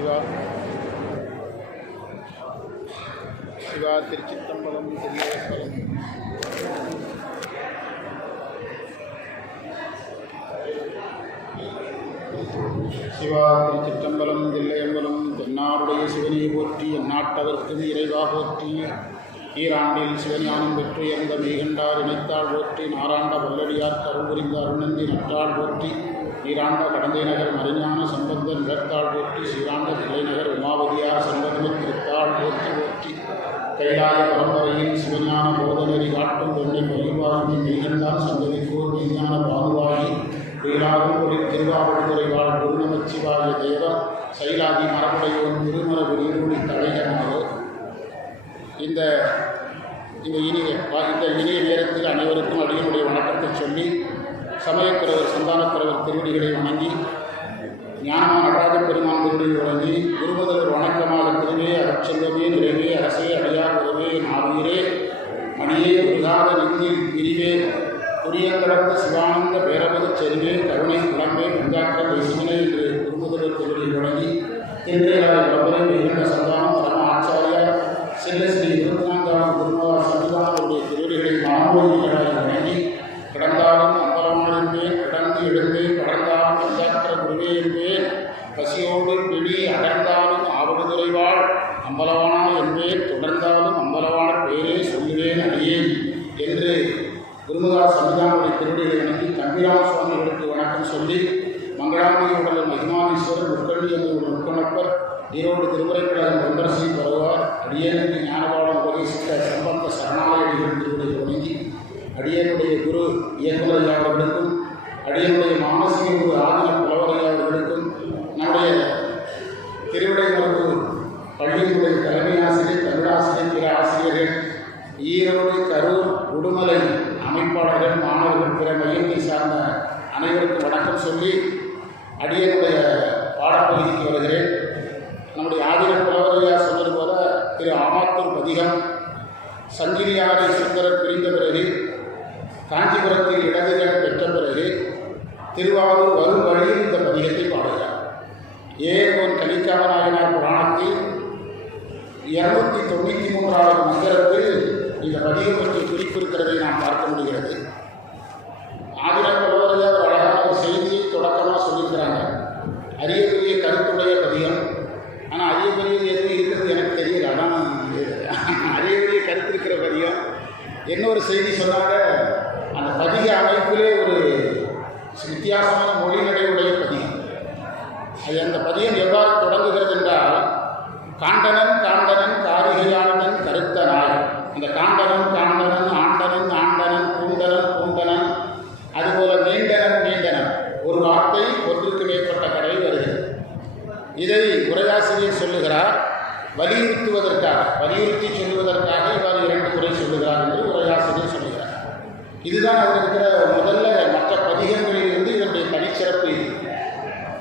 சிவா சிவா திருச்சிற்றம்பலம் திருநேஸ்வரம். சிவா திருச்சிற்றம்பலம் தில்லையம்பலம். தென்னாருடைய சிவனை போற்றி எந்நாட்டவர்க்கும் இறைவா போற்றி. ஈராண்டில் சிவஞானம் பெற்றுயர்ந்த மெய்கண்டார் இணைத்தாள் போற்றி. நாராண்ட வல்லடியார் கருள் புரிந்த அருணந்தி நற்றாள் போற்றி. ஈராண்ட கடந்தை நகர் மறைஞான சம்பந்தன் நிறத்தாள் போற்றி. ஸ்ரீராண்ட தில்லைநகர் உமாவதியார் சம்பந்தமை திருத்தாள் போற்றி போற்றி. கைலாய பரம்பரையின் சிவஞான போதநெறி காட்டும் தொண்டை பயிர்வாகி மெய்கண்டான் சந்ததிக்கோர் மெய்ஞான பாதுவாகி வீராகும் ஒரு திருவாவடுதுறை வாழ் குருநமச்சிவாய தேவம் சைலாதி மரபுடையோன் திருமண வெளியூடி தலைகனாக இந்த இனிய நேரத்தில் அனைவருக்கும் அடியனுடைய வணக்கத்தை சொல்லி சமயக்குறவர் சந்தானக்குறவர் திருவடிகளை வணங்கி ஞானமான நடராஜ பெருமான் திருவடியை வணங்கி குருமுதல்வர் வணக்கமாக திருவே அறச்செல்வமே நிறைவே அரசே அடியார் உறவே நாவீரே மணியே உருகாத நெஞ்சில் பிரிவே புரியங்கடந்த சிவானந்த பேரபத செறிவே கருணை குழம்பே பஞ்சாக்கர் சிவனை என்று குருமுதல்வர் திருவடியை வணங்கி திருநெல்வேலி பிரபலை மிகுந்த சந்தானம் பரம ஆச்சாரியார் செல்ல ஸ்ரீ 24ஆம் குருநாதர் சன்னிதானவருடைய திருவடிகளை மாணவர்களாக வணங்கி கடந்தாலும் அம்பலமான என்பேன், கடந்து எழுந்தேன், கடந்தாலும் பஞ்சாக்கர குருவே என்பேன், பசியோடு பிடி அடர்ந்தாலும் ஆவடுதுறைவாள் அம்பலவானா என்பேன், தொடர்ந்தாலும் அம்பலவான பேரே சொல்லுவேன் அடியேன் என்று குருமுதார் சன்னிதானவருடைய திருவடிகளை வணங்கி தம்பிராம சுவாமிகளுக்கு வணக்கம் சொல்லி மங்களாம்பிகையுடைய மகிமானீஸ்வரர் முக்கண்ணி என்ற முக்கணப்பர் ஈரோடு திருமுறைக்கழகம் தொண்டரசி பரவார் அடியனுக்கு ஞானபாடம் உபதேசித்த சம்பந்த சரணாலயடிகள் திருவடியை வணங்கி அடியனுடைய குரு இயக்குநர் அவர்களுக்கும் அடியனுடைய மானசீக குரு ஆதின புலவரை அவர்களுக்கும் நம்முடைய திருவிடைமருப்பு பள்ளியினுடைய தலைமை ஆசிரியர் தமிழாசிரியர் பிற ஆசிரியர்கள் ஈரோடு கரூர் உடுமலை அமைப்பாளர்கள் மாணவர்கள் பிற மையத்தை சார்ந்த அனைவருக்கும் வணக்கம் சொல்லி அடியனுடைய பாடப்பகுதிக்கு வருகிறேன். நம்முடைய ஆதின புலவரையார் சொன்னது போல திரு ஆமாத்தூர் பதிகம் சங்கிலியாரை சுந்தரர் பிரிந்த பிறகு காஞ்சிபுரத்தில் இடதுகள் பெற்ற பிறகு திருவாரூர் வரும் வழியில் இந்த பதிகத்தை பாடுகிறார். ஏகோன் கலிக்காம நாயனார் புராணத்தில் 293வது மந்திரத்தில் இந்த பதிகம் பற்றி குறிப்பிருக்கிறதை நாம் பார்க்க முடிகிறது. ஆதின புலவரையார் ஒரு அழகான ஒரு செய்தியை தொடக்கமாக சொல்லியிருக்கிறாங்க. அரிய பெரிய கருத்துடைய பதிகம், ஆனால் அரிய பெரியது எதுவும் இருக்கிறது எனக்கு தெரியல. ஆனால் அரிய பெரிய கருத்து இருக்கிற பதிகம். இன்னொரு செய்தி சொன்னாங்க, அந்த பதிக அமைப்பிலே ஒரு வித்தியாசமான மொழிநடையுடைய பதிகம். அது அந்த பதிகம் எவ்வாறு தொடங்குகிறது என்றால், காண்டனன் காண்டனன் காரிகையாளன் கருத்தனாய். அந்த காண்டனன் காண்டனன் ஆண்டனன் ஆண்டனன் பூண்டனன் பூண்டனன் அதுபோல நீண்டனன் நீண்டனன் ஒரு வார்த்தை ஒன்றுக்கு மேற்பட்ட கடை வருகிறது. இதை உரையாசிரியர் சொல்லுகிறார் வலியுறுத்தி சொல்லுவதற்காக இவ்வாறு 2 முறை சொல்லுகிறார் என்று உரையாசிரியர் சொல்லுகிறார். இதுதான் அவர் இருக்கிற முதல்ல மற்ற பதிகங்களிலிருந்து இதனுடைய தனிச்சிறப்பு. இது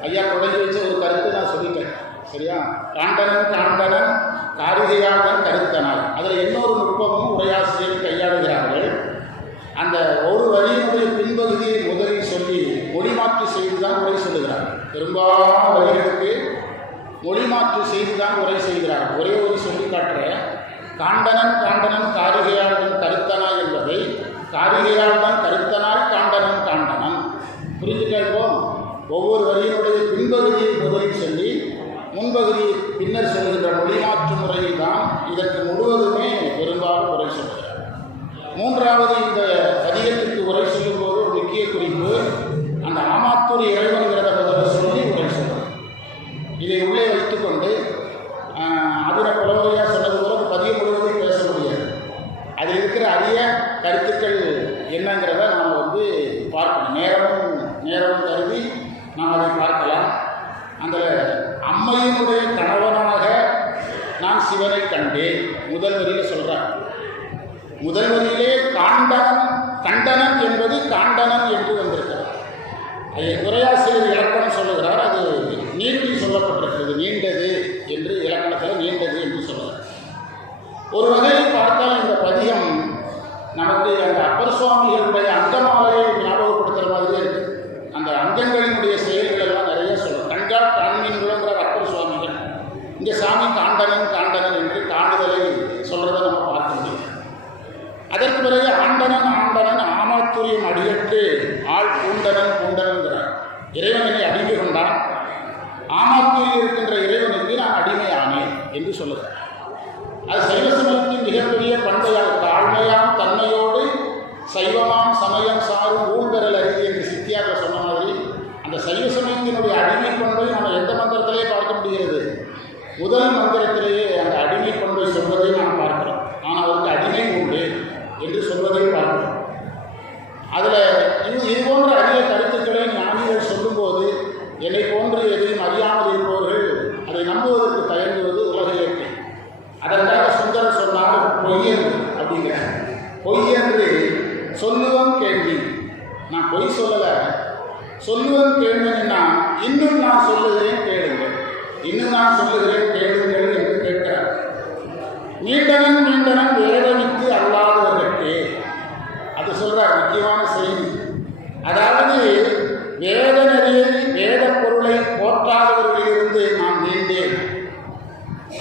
ஐயா தொடங்கி வச்ச ஒரு கருத்து நான் சொல்லிட்டேன், சரியா? காண்டனன் காண்டனன் காரிகையாளன் கருத்தனாய். அதில் இன்னொரு நுட்பமும் உரையாசிரியர் கையாளுகிறார்கள். அந்த ஒரு வரியினுடைய பின்பகுதியை முதலில் சொல்லி மொழிமாற்று செய்து தான் உரை சொல்லுகிறார். பெரும்பாலான வரிகளுக்கு மொழிமாற்று செய்து தான் உரை செய்கிறார். ஒரே ஒரு சொல்லி காட்டுற காண்டனன் காண்டனன் காரிகையாளன் கருத்தனாய் என்பதை காரிகையாளன் கருத்தனாய் காண்டனன் காண்டனன் புரிஞ்சுட்டோ. ஒவ்வொரு வரியினுடைய பின்பகுதியை முதலில் சொல்லி முன்பகுதி பின்னர் சொல்லுகின்ற மொழிமாற்று முறையில் தான் இதற்கு முழுவதுமே பெரும்பாலும் உரை சொல்லுகிறார். 3வது இந்த பதிகத்திற்கு உரை சொல்லும்போது ஒரு முக்கிய குறிப்பு, அந்த ஆமாத்தூர் இறைவன்கிறத பதில சொல்லி உரை சொல்லுவார். இதை உள்ளே வைத்துக்கொண்டு அதிர புலவரையாக சொன்னது போல பதியம் முழுவதும் பேச முடியாது. அதில் இருக்கிற அரிய கருத்துக்கள் என்னங்கிறத நாம் பார்க்கணும். நேரமும் கருதி நாம் அதை பார்க்கலாம். அந்த அம்மையினுடைய கணவனாக நான் சிவனை கண்டேன் முதல் வரியில் சொல்கிறார். முதல் வரியிலே கண்டனன் என்பது காண்டனன் என்று வந்திருக்கிறார். உரையாசிரியர் இலக்கணம் சொல்லுகிறார். அது நீட்டி சொல்லப்பட்டிருக்கிறது, நீண்டது என்று இலக்கணத்தில் நீண்டது என்று சொல்லுகிறார். ஒரு வகையில் பார்த்தால் இந்த பதிகம் நமக்கு அந்த அப்பர் சுவாமிகளுடைய அங்கமாலையை ஞாபகப்படுத்துகிற மாதிரியே இருக்குது. அந்த அங்கங்களினுடைய செயல்கள் எல்லாம் நிறைய சொல்லும். கண்கா காண்மீன்களோங்கிற அப்பர் சுவாமிகள் இந்த சாமி காண்டனன் காண்டனன் என்று காண்டுதலை சொல்கிறத நம்ம பார்க்க முடியும். அதற்கு பிறகு ஆண்டனன் ஆண்டனன் ஆமாத்துரியம் அடியட்டு ஆள் பூண்டனன் பூண்டனன்கிறார். இறைவனை அடிமை கொண்டான், ஆமாத்துரியில் இருக்கின்ற இறைவனுக்கு நான் அடிமையானேன் என்று சொல்லுகிறார். அது சைவ சமயத்தின் மிகப்பெரிய பண்பையாக தாழ்மையாம் தன்மையோடு சைவமாம் சமயம் சாரும் ஊழ்பெறல் அறிவு என்று சித்தியார்கள் சொன்ன மாதிரி அந்த சைவ சமயத்தினுடைய அடிமை பண்பை நம்ம எந்த மந்திரத்திலே பார்க்க முடிகிறது? முதல் மந்திரத்திலேயே அந்த அடிமை பண்பை சொல்வதை நாம் பார்க்கிறோம். நான் அவருக்கு அடிமை உண்டு என்று சொல்வதை பார்க்கிறோம். அதில் இது போன்ற அரிய கருத்துக்களை ஞானிகள் சொல்லும்போது என்னை போன்று எதையும் அறியாமல் இருப்பவர்கள் அதை நம்புவதற்கு தயங்குவது உலக இயற்கை. அதற்காக சுந்தரர் சொன்னால் பொய்யன் அப்படிங்கிறார். பொய்யன்று சொல்லுவன் கேள்வி. நான் பொய் சொல்லலை, சொல்லுவன் கேள்வின்னா இன்னும் நான் சொல்லுகிறேன் கேளுங்கள், இன்னும் நான் சொல்லுகிறேன் கேளுங்கள் என்று கேட்கிறார். மீண்டனன் மீண்டனன் வேதமிக்கு அல்லாதவர்களுக்கு அது சொல்கிறார் முக்கியமான செய்தி. அதாவது வேத நெறியை வேத பொருளை போற்றாதவர்களிலிருந்து நான் மீண்டேன்.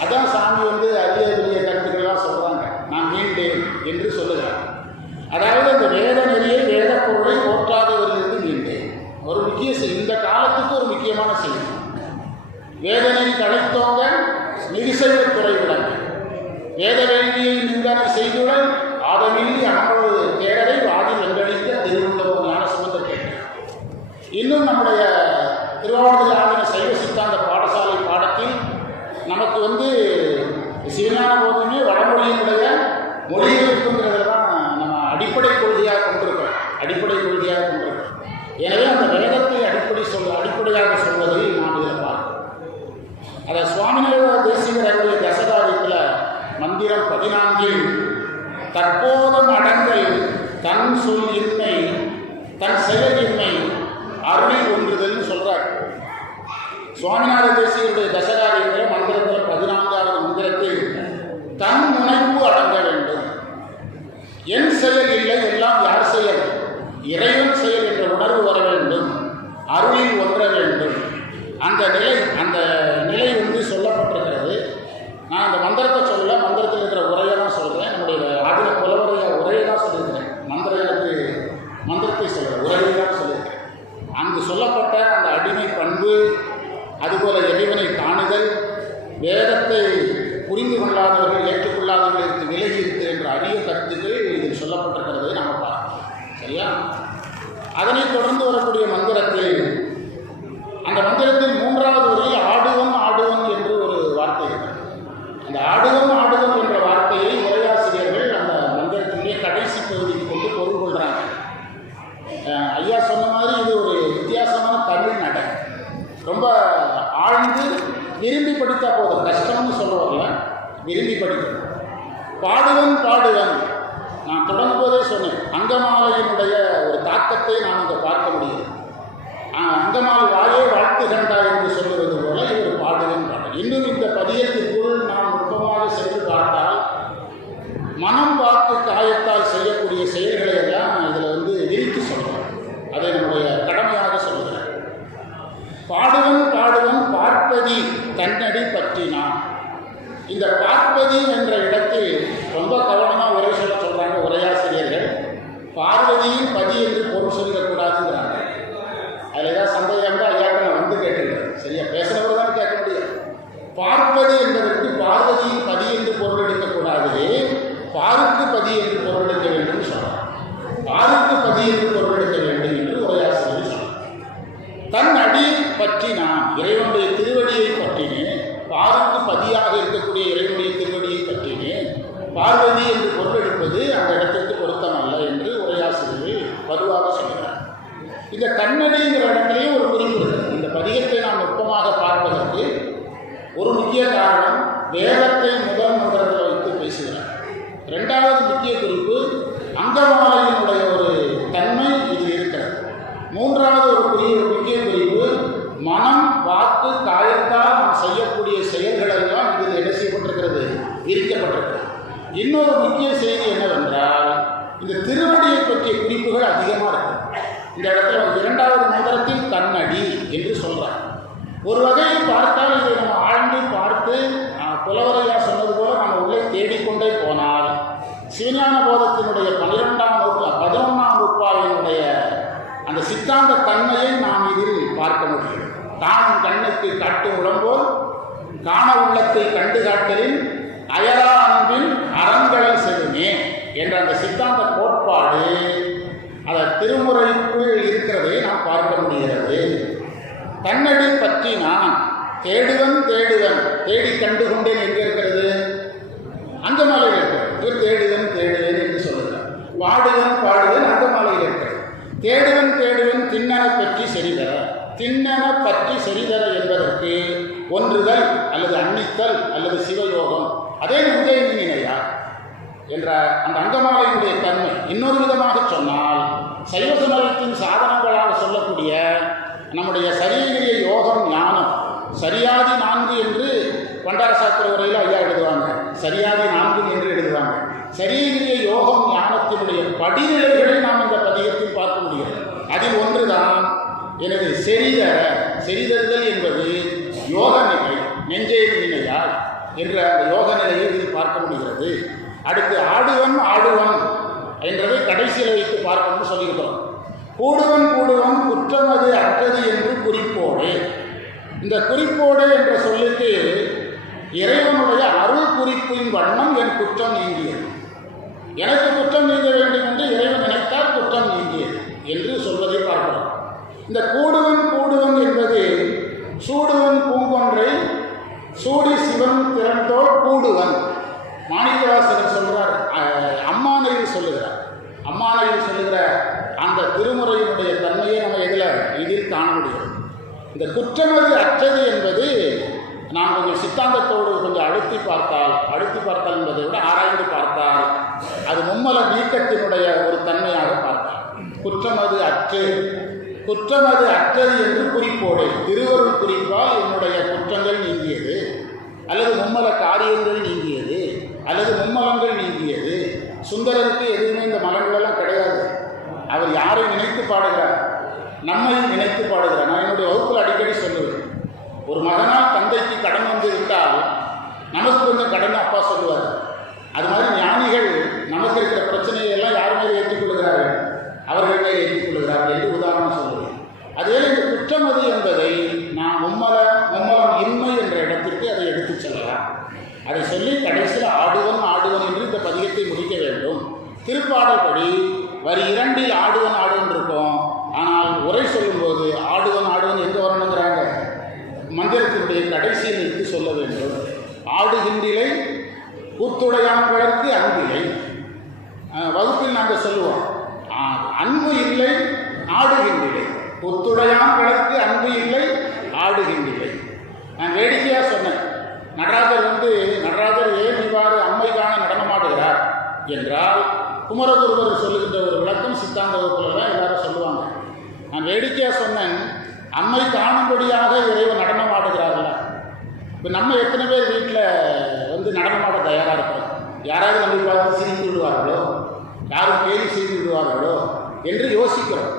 அதான் சாமி அரிய பெரிய கருத்துக்கள்லாம் சொல்கிறாங்க. நான் மீண்டேன் என்று சொல்லுகிறார். அதாவது அந்த வேத நெறியை வேத பொருளை போற்றாதவர்களிலிருந்து மீண்டேன். ஒரு முக்கிய செய்தி, இந்த காலத்துக்கு ஒரு முக்கியமான செய்தி. வேதனை தழைத்தோங்க மிகுசைவ துறைவிடங்க வேத வேண்டியை நிந்தனை செய்துடன் ஆதமில்லி அமர்வு தேடரை வாதி வென்றளிக்க திருவுள்ளவோ ஞான சுமந்தர் கேட்டார். இன்னும் நம்முடைய திருவாவூர் ஆதின சைவ சித்தாந்த பாடசாலை பாடத்தில் நமக்கு சிவஞான போதுமே வடமொழியினுடைய மொழிபெயர்ப்புங்கிறத தான் நம்ம அடிப்படை கொள்கையாக கொண்டிருக்கிறோம். எனவே அந்த வேதத்தை அடிப்படையாக சொல்வதை நாம் இதில் பார்க்கிறோம். அதை சுவாமிநாத தேசிகருடைய தசகாரியத்தில் மந்திரம் 14 தற்போதும் அடங்கல் தன் சொல் இன்மை தன் செயல் இன்மை அருளில் ஒன்றுதல்னு சொல்கிறார். சுவாமிநாத தேசிகருடைய தசகாரியத்தில் மந்திரத்தில் 14வது மந்திரத்தில் தன் முனைப்பு அடங்க வேண்டும். என் செயல் இல்லை, எல்லாம் யார் செயல்? இறைவன் செயல் என்ற உணர்வு வர வேண்டும். அருளில் ஒன்ற வேண்டும். அந்த நிலை சொல்லப்பட்டிருக்கிறது. நான் அந்த மந்திரத்தை சொல்ல, மந்திரத்தில் இருக்கிற உரையை தான் சொல்கிறேன். நம்முடைய ஆதின புலவரைய உரையை தான் சொல்லியிருக்கிறேன். மந்திரத்தை சொல்கிறேன், உரையை தான் சொல்லியிருக்கிறேன். அங்கு சொல்லப்பட்ட அந்த அடிமை பண்பு, அதுபோல இறைவனை காணுதல், வேதத்தை புரிந்து கொள்ளாதவர்கள் ஏற்றுக்கொள்ளாதவர்களுக்கு விலகி இருக்கு என்ற அரிய கருத்துக்கள் இதில் சொல்லப்பட்டிருக்கிறதை நம்ம பார்க்கலாம். சரியா? அதனைத் தொடர்ந்து வரக்கூடிய மந்திரத்தில், அந்த மந்திரத்தின் 3வது வரியில் ஆடுவன் ஆடுவன் என்று ஒரு வார்த்தை இருக்கு. அந்த ஆடுவன் ஆடுவன் என்ற வார்த்தையை உரையாசிரியர்கள் அந்த மந்திரத்தினுடைய கடைசி பகுதிக்கு கொண்டு பொருள் கொள்கிறாங்க. ஐயா சொன்ன மாதிரி இது ஒரு வித்தியாசமான தமிழ் நடை. ரொம்ப ஆழ்ந்து விரும்பி படித்தா போதும், கஷ்டம்னு சொல்லுவாங்கல்ல, விரும்பி படிக்கணும். பாடுவன் பாடுவன், நான் தொடங்கும் போதே சொன்னேன், அங்கமாலையினுடைய ஒரு தாக்கத்தை நாம் இங்கே பார்க்க முடியும். அங்கமாலை வாயே வாழ்த்து கண்டா என்று சொல்லுவது போல இவர் பாடுவன் பாடல். இன்னும் இந்த பதியத்திற்குள் நாம் நுட்பமாக சென்று பார்த்தால் மனம் வாக்கு காயத்தால் செய்யக்கூடிய செயல்களை எல்லாம் இதில் விரித்து சொல்கிறோம். அதை நம்முடைய கடமையாக சொல்கிறேன். பாடுவன் பாடுவன் பார்ப்பதி தன்னடி பற்றினான். இந்த பார்ப்பதி என்ற இடத்தில் ரொம்ப கவனமாக உரை சொல்கிறாங்க உரையாசிரியர்கள். பார்வதியின் பதி என்று பொருள் சொல்லிடக்கூடாதுங்கிறாங்க. அதில் ஏதாவது சந்தேகம் தான் ஐயாவை நான் கேட்டுக்கிறேன். சரியா? பேசுகிறவர் தான் கேட்க முடியும். பார்ப்பது என்பதற்கு பார்வதியின் பதி என்று பொருள் எடுக்கக்கூடாது, பாருக்கு பதி என்று பொருள் எடுக்க வேண்டும் சொல்கிறார். பாருக்கு பதி என்று பொருள் எடுக்க வேண்டும் என்று உரையாசிரியர் சொல்கிறார். தன் அடி பற்றி நான் இறைவனுடைய திருவடியை பற்றினேன், பாருக்கு பதியாக இருக்கக்கூடிய இறைவனுடைய திருவடியை பற்றினேன், பார்வதி என்று பொருள் எடுப்பது அந்த இடத்திற்கு பொருத்தமல்ல என்று உரையாசிரியர்கள் பொதுவாக சொல்கிறார். இந்த கண்ணடிங்கிற இடத்திலேயே ஒரு குறிப்பு இருக்குது. இந்த பதிகத்தை நாம் நுட்பமாக பார்ப்பதற்கு ஒரு முக்கிய காரணம், வேதத்தை முதல் மந்திரத்தில் வைத்து பேசுகிறார். 2வது முக்கிய குறிப்பு, அங்கமாலையினுடைய ஒரு தன்மை இது இருக்கிறது. 3வது ஒரு முக்கிய குறிப்பு, மனம் வாக்கு காயத்தால் நாம் செய்யக்கூடிய செயல்கள் எல்லாம் இதில் என்ன செய்யப்பட்டிருக்கிறது? விரிக்கப்பட்டிருக்கிறது. இன்னொரு முக்கிய செய்தி என்னவென்றால், இந்த திருவடியை பற்றிய குறிப்புகள் அதிகமாக இருக்கு. இந்த இடத்துல 2வது மந்திரத்தில் தன்னடி என்று சொல்கிறார். ஒரு வகையில் பார்த்தால் இதை நம்ம ஆழ்ந்து பார்த்து காண உள்ளத்தை கண்டு காட்டலின் அயரா அன்பின் அறங்களை செல்லுமே என்ற அந்த சித்தாந்த கோட்பாடு அதை திருமுறைக்குள் இருக்கிறதை நாம் பார்க்க முடிகிறது. தன்னடி பற்றி நான் தேடுவன் தேடி கண்டு கொண்டேன் எங்கே இருக்கிறது? அங்கமாலையில் இருக்கிறது. தேடுவன் என்று சொல்லுகிறார். பாடுவன் அங்கமாலையில் இருக்கிறது. தேடுவன் திண்ணன பற்றி செறிதர என்பதற்கு ஒன்றுதல் அல்லது அன்னித்தல் அல்லது சிவயோகம், அதே நெஞ்சை நினையா என்ற அந்த அங்கமாலையினுடைய தன்மை. இன்னொரு விதமாக சொன்னால் சைவ சமயத்தின் சாதனங்களாக சொல்லக்கூடிய நம்முடைய சரீரிய யோகம் ஞானம் சரியாதி 4 என்று பண்டார சாஸ்திர உரையில் ஐயா எழுதுவாங்க. சரியாதி 4 என்று எழுதுவாங்க. சரீரிய யோகம் ஞானத்தினுடைய படிநிலைகளை நாம் இந்த பதிகத்தில் பார்க்க முடியும். அதில் ஒன்றுதான் எனது செறிதறுதல் என்பது யோக நிலை, நெஞ்சை நிலையால் என்ற அந்த யோக நிலையை இதில் பார்க்க முடிகிறது. அடுத்து ஆடுவன் என்றதை கடைசியில் வைத்து பார்க்கணும்னு சொல்லியிருக்கிறோம். கூடுவன் குற்றம் அது அற்றது என்று குறிப்போடு. இந்த குறிப்போடு என்ற சொல்லுக்கு இறைவனுடைய அருள் குறிப்பின் வண்ணம் என் குற்றம் நீங்கியது. எனக்கு குற்றம் நீங்க வேண்டும் என்று இறைவன் நினைத்தால் குற்றம் நீங்கியது என்று சொல்வதை பார்க்கிறோம். இந்த கூடுவன் என்பது சூடுவன் பூங்கொன்றை சூடி சிவன் திறந்தோல் கூடுவன். மாணிக்கவாசகர் சொல்கிறார், அம்மானையில் சொல்லுகிறார். அம்மானையில் சொல்லுகிற அந்த திருமுறையினுடைய தன்மையை நம்ம இதில் காண முடியும். இந்த குற்றமது அற்றது என்பது நாம் கொஞ்சம் சித்தாந்தத்தோடு கொஞ்சம் அழுத்தி பார்த்தால் என்பதை விட ஆராய்ந்து பார்த்தால் அது மும்மல நீக்கத்தினுடைய ஒரு தன்மையாக பார்த்தால் குற்றமது அற்றது என்று குறிப்போடு திருவருள் குறிப்பால் என்னுடைய குற்றங்கள் நீங்கியது, அல்லது மும்மல காரியங்கள் நீங்கியது, அல்லது மும்மலங்கள் நீங்கியது. சுந்தரருக்கு எதுவுமே இந்த மலங்களெல்லாம் கிடையாது. அவர் யாரை நினைத்து பாடுகிறார்? நம்மையும் நினைத்து பாடுகிறார். நான் என்னுடைய வகுப்பில் அடிக்கடி சொல்லுவேன், ஒரு மகனால் தந்தைக்கு கடன் வந்து விட்டால் நமக்கு கொஞ்சம் கடன் அப்பா சொல்லுவார். அது மாதிரி ஞானிகள் நமக்கு இருக்கிற பிரச்சனையை எல்லாம் யார் மேலே ஏற்றுக்கொள்கிறார்கள்? அவர்கள் மேலே ஏற்றுக்கொள்கிறார்கள் என்று உதாரணம் சொல்லுவேன். அதுவே இந்த குற்றமது என்பதை நாம் மும்மலம் இன்மை என்ற இடத்திற்கு அதை எடுத்து செல்லலாம். அதை சொல்லி கடைசியில் ஆடுவன் என்று இந்த பதிகத்தை முடிக்க வேண்டும். திருப்பாடல் படி வரி 2 ஆடுவன் இருக்கும். ஆனால் உரை சொல்லும்போது ஆடுவன் எங்கே வரணுங்கிறாங்க? மந்திரத்தினுடைய கடைசியில் நிறுத்தி சொல்ல வேண்டும். ஆடுகின்றிலை கூத்துடையான்களுக்கு அன்பில்லை. வகுப்பில் நாங்கள் சொல்லுவோம், அன்பு இல்லை ஆடுகின்றிலை, கூத்துடையான்களுக்கு அன்பு இல்லை ஆடுகின்றிலை. நான் வேடிக்கையாக சொன்னேன், நடராஜர் ஏன் இவ்வாறு அம்மை காண நடனமாடுகிறார் என்றால் குமரகுருவர் சொல்லுகின்ற ஒரு விளக்கம் சித்தாந்த வகுப்பில் தான் எல்லாரும் சொல்லுவாங்க. நான் வேடிக்கையாக சொன்னேன், அம்மை காணும்படியாக இறைவன் நடனம் ஆடுகிறார்களா? இப்போ நம்ம எத்தனை பேர் வீட்டில் நடனமாட தயாராக இருக்கிறோம்? யாராவது நம்மை பார்த்து சிரித்து விடுவார்களோ, யாரும் கேலி செய்து விடுவார்களோ என்று யோசிக்கிறோம்.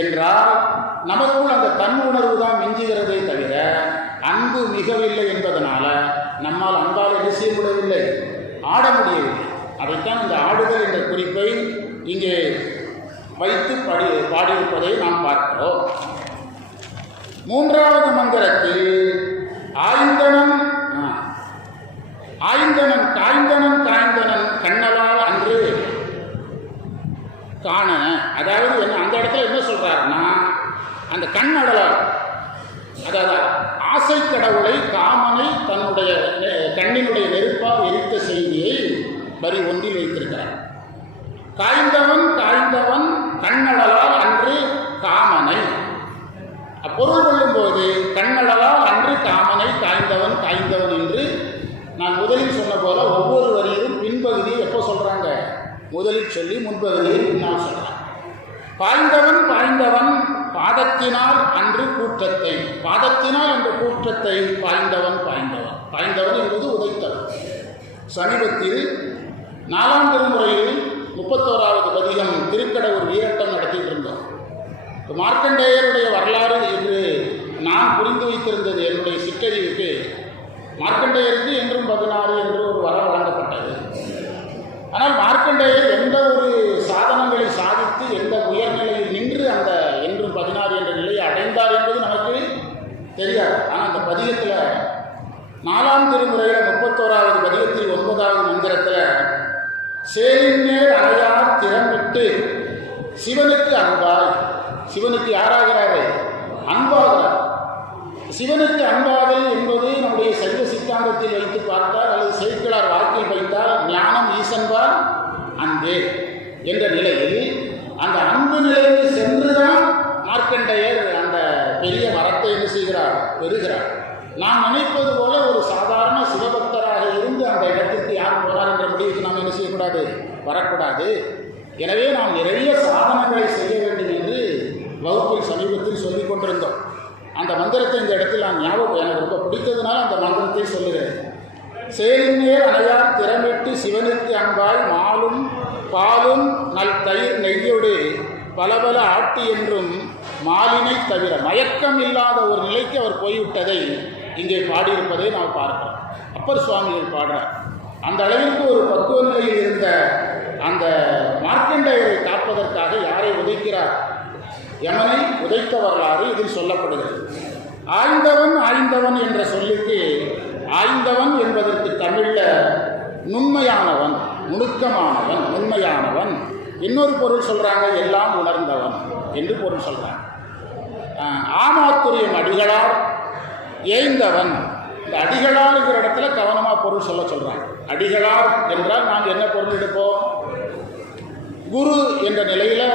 என்றால் நமக்குள் அந்த தன் உணர்வு தான் மிஞ்சுகிறதே தவிர அன்பு மிகவில்லை என்பதனால நம்மால் அன்பால் என்ன செய்ய முடியவில்லை, ஆட முடியவில்லை. அதைத்தான் இந்த ஆடுதல் என்ற குறிப்பை இங்கே வைத்து பாடியிருப்பதை நாம் பார்க்கிறோம். 3வது மந்திரத்தில் ஆய்ந்தனன் காய்ந்தனன் கண்ணலால் அன்று காணன. அதாவது அந்த இடத்துல என்ன சொல்றாருன்னா, அந்த கண்ணடலால், அதாவது ஆசை கடவுளை காமனை தன்னுடைய கண்ணினுடைய நெருப்பால் எரித்த செய்தியை வரி 1 வைத்திருக்கிறார். காய்ந்தவன் கண்ணடலால் அன்று காமனை. அப்பொருள் கொள்ளும்போது கண்ணடலால் அன்று காமனை காய்ந்தவன் என்று நான் முதலில் சொன்ன போல ஒவ்வொரு வரியிலும் பின்பகுதியை எப்போ சொல்கிறாங்க? முதலில் சொல்லி முன்பகுதியை பின்னால் சொல்கிறாங்க. பாய்ந்தவன் பாதத்தினால் அன்று கூற்றத்தை, பாய்ந்தவன் என்பது உதைத்தவன். சமீபத்தில் 4ஆம் திருமுறையில் 31வது பதிகம் திருக்கடவுர் வீரட்டம் நடத்திட்டு இருந்தோம். மார்க்கண்டேயருடைய வரலாறு என்று நான் புரிந்து வைத்திருந்தது என்னுடைய சிற்றறிவுக்கு, மார்க்கண்டேயருக்கு என்றும் 16 என்று ஒரு வரம் வழங்கப்பட்டது. ஆனால் மார்க்கண்டேயர் எந்த ஒரு சாதனங்களை சாதித்து எந்த உயர்நிலையில் நின்று அந்த என்றும் 16 என்ற நிலையை அடைந்தார் என்பது நமக்கு தெரியாது. ஆனால் அந்த பதிகத்தில் 4ஆம் திருமுறையில் 31வது பதிகத்தில் 9வது மந்திரத்தில் சேரின்மேல் அணையார் திறமிட்டு சிவனுக்கு அன்பாய், சிவனுக்கு யாராகிறாரு? அன்பாகிறார். சிவனுக்கு அன்பாதல் என்பது நம்முடைய சைவ சித்தாந்தத்தில் வைத்து பார்த்தால் அல்லது சேக்கிழார் வாக்கில் வைத்தால் ஞானம் ஈசன்பால் அன்பே என்ற நிலையில் அந்த அன்பு நிலைக்கு சென்றுதான் மார்க்கண்டேயர் அந்த பெரிய வரத்தை என்ன செய்கிறார்? பெறுகிறார். நாம் நினைப்பது போல ஒரு சாதாரண சிவபக்தராக இருந்து அந்த இடத்திற்கு யார் போகிறார் என்ற முடிவுக்கு நாம் என்ன செய்யக்கூடாது? வரக்கூடாது. எனவே நாம் நிறைய சாதனங்களை செய்ய வேண்டும் என்று வகுப்பில் சமீபத்தில் சொல்லிக் கொண்டிருந்தோம். அந்த மந்திரத்தை இந்த இடத்தில் நான் ஞாபகம் எனக்கு ரொம்ப பிடித்ததுனால அந்த மந்திரத்தை சொல்லுகிறேன். சேரின்மேல் அணையார் திறமிட்டு சிவனுக்கு அன்பாய் மாலும் பாலும் நல் தயிர் நெய்யோடு பலபல ஆட்டி என்றும் மாலினை தவிர மயக்கம் இல்லாத ஒரு நிலைக்கு அவர் போய்விட்டதை இங்கே பாடியிருப்பதை நாம் பார்க்கிறோம். அப்பர் சுவாமிகள் பாடுறார். அந்த அளவிற்கு ஒரு பக்குவ நிலையில் இருந்த அந்த மார்க்கண்டேயரை காப்பதற்காக யாரை உதைக்கிறார்? யமனை உதைத்த வரலாறு இதில் சொல்லப்படுகிறது. ஆய்ந்தவன் ஆய்ந்தவன் என்ற சொல்லுக்கு ஆய்ந்தவன் என்பதற்கு தமிழில் நுண்மையானவன், நுணுக்கமானவன், உண்மையானவன். இன்னொரு பொருள் சொல்கிறாங்க, எல்லாம் உணர்ந்தவன் என்று பொருள் சொல்கிறாங்க. ஆமாத்துரியம் அடிகளார் ஏய்ந்தவன். இந்த அடிகளாருங்கிற இடத்துல கவனமாக பொருள் சொல்கிறாங்க. அடிகளார் என்றால் நாங்கள் என்ன பொருள் எடுப்போம்? குரு என்ற நிலையில்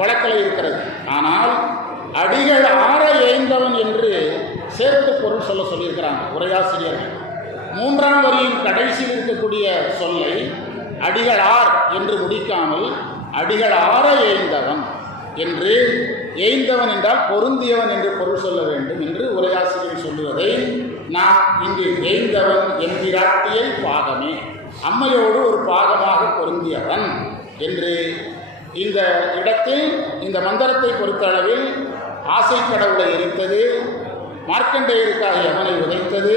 வழக்கலை இருக்கிறது. ஆனால் அடிகள் ஆற ஏய்ந்தவன் என்று சேர்த்து பொருள் சொல்லியிருக்கிறாங்க உரையாசிரியர்கள். 3ஆம் வரியின் கடைசியில் இருக்கக்கூடிய சொல்லை அடிகள் ஆர் என்று முடிக்காமல் அடிகள் ஆற ஏய்ந்தவன் என்று, ஏய்ந்தவன் என்றால் பொருந்தியவன் என்று பொருள் சொல்ல வேண்டும் என்று உரையாசிரியர் சொல்லுவதை நாம் இங்கு ஏய்ந்தவன் என்கிறாட்டியை பாகமே, அம்மையோடு ஒரு பாகமாக பொருந்தியவன் என்று இந்த இடத்தில் இந்த மந்திரத்தை பொறுத்தளவில் ஆசை கடவுளை எரித்தது, மார்க்கண்டேயருக்காக யமனை உதைத்தது,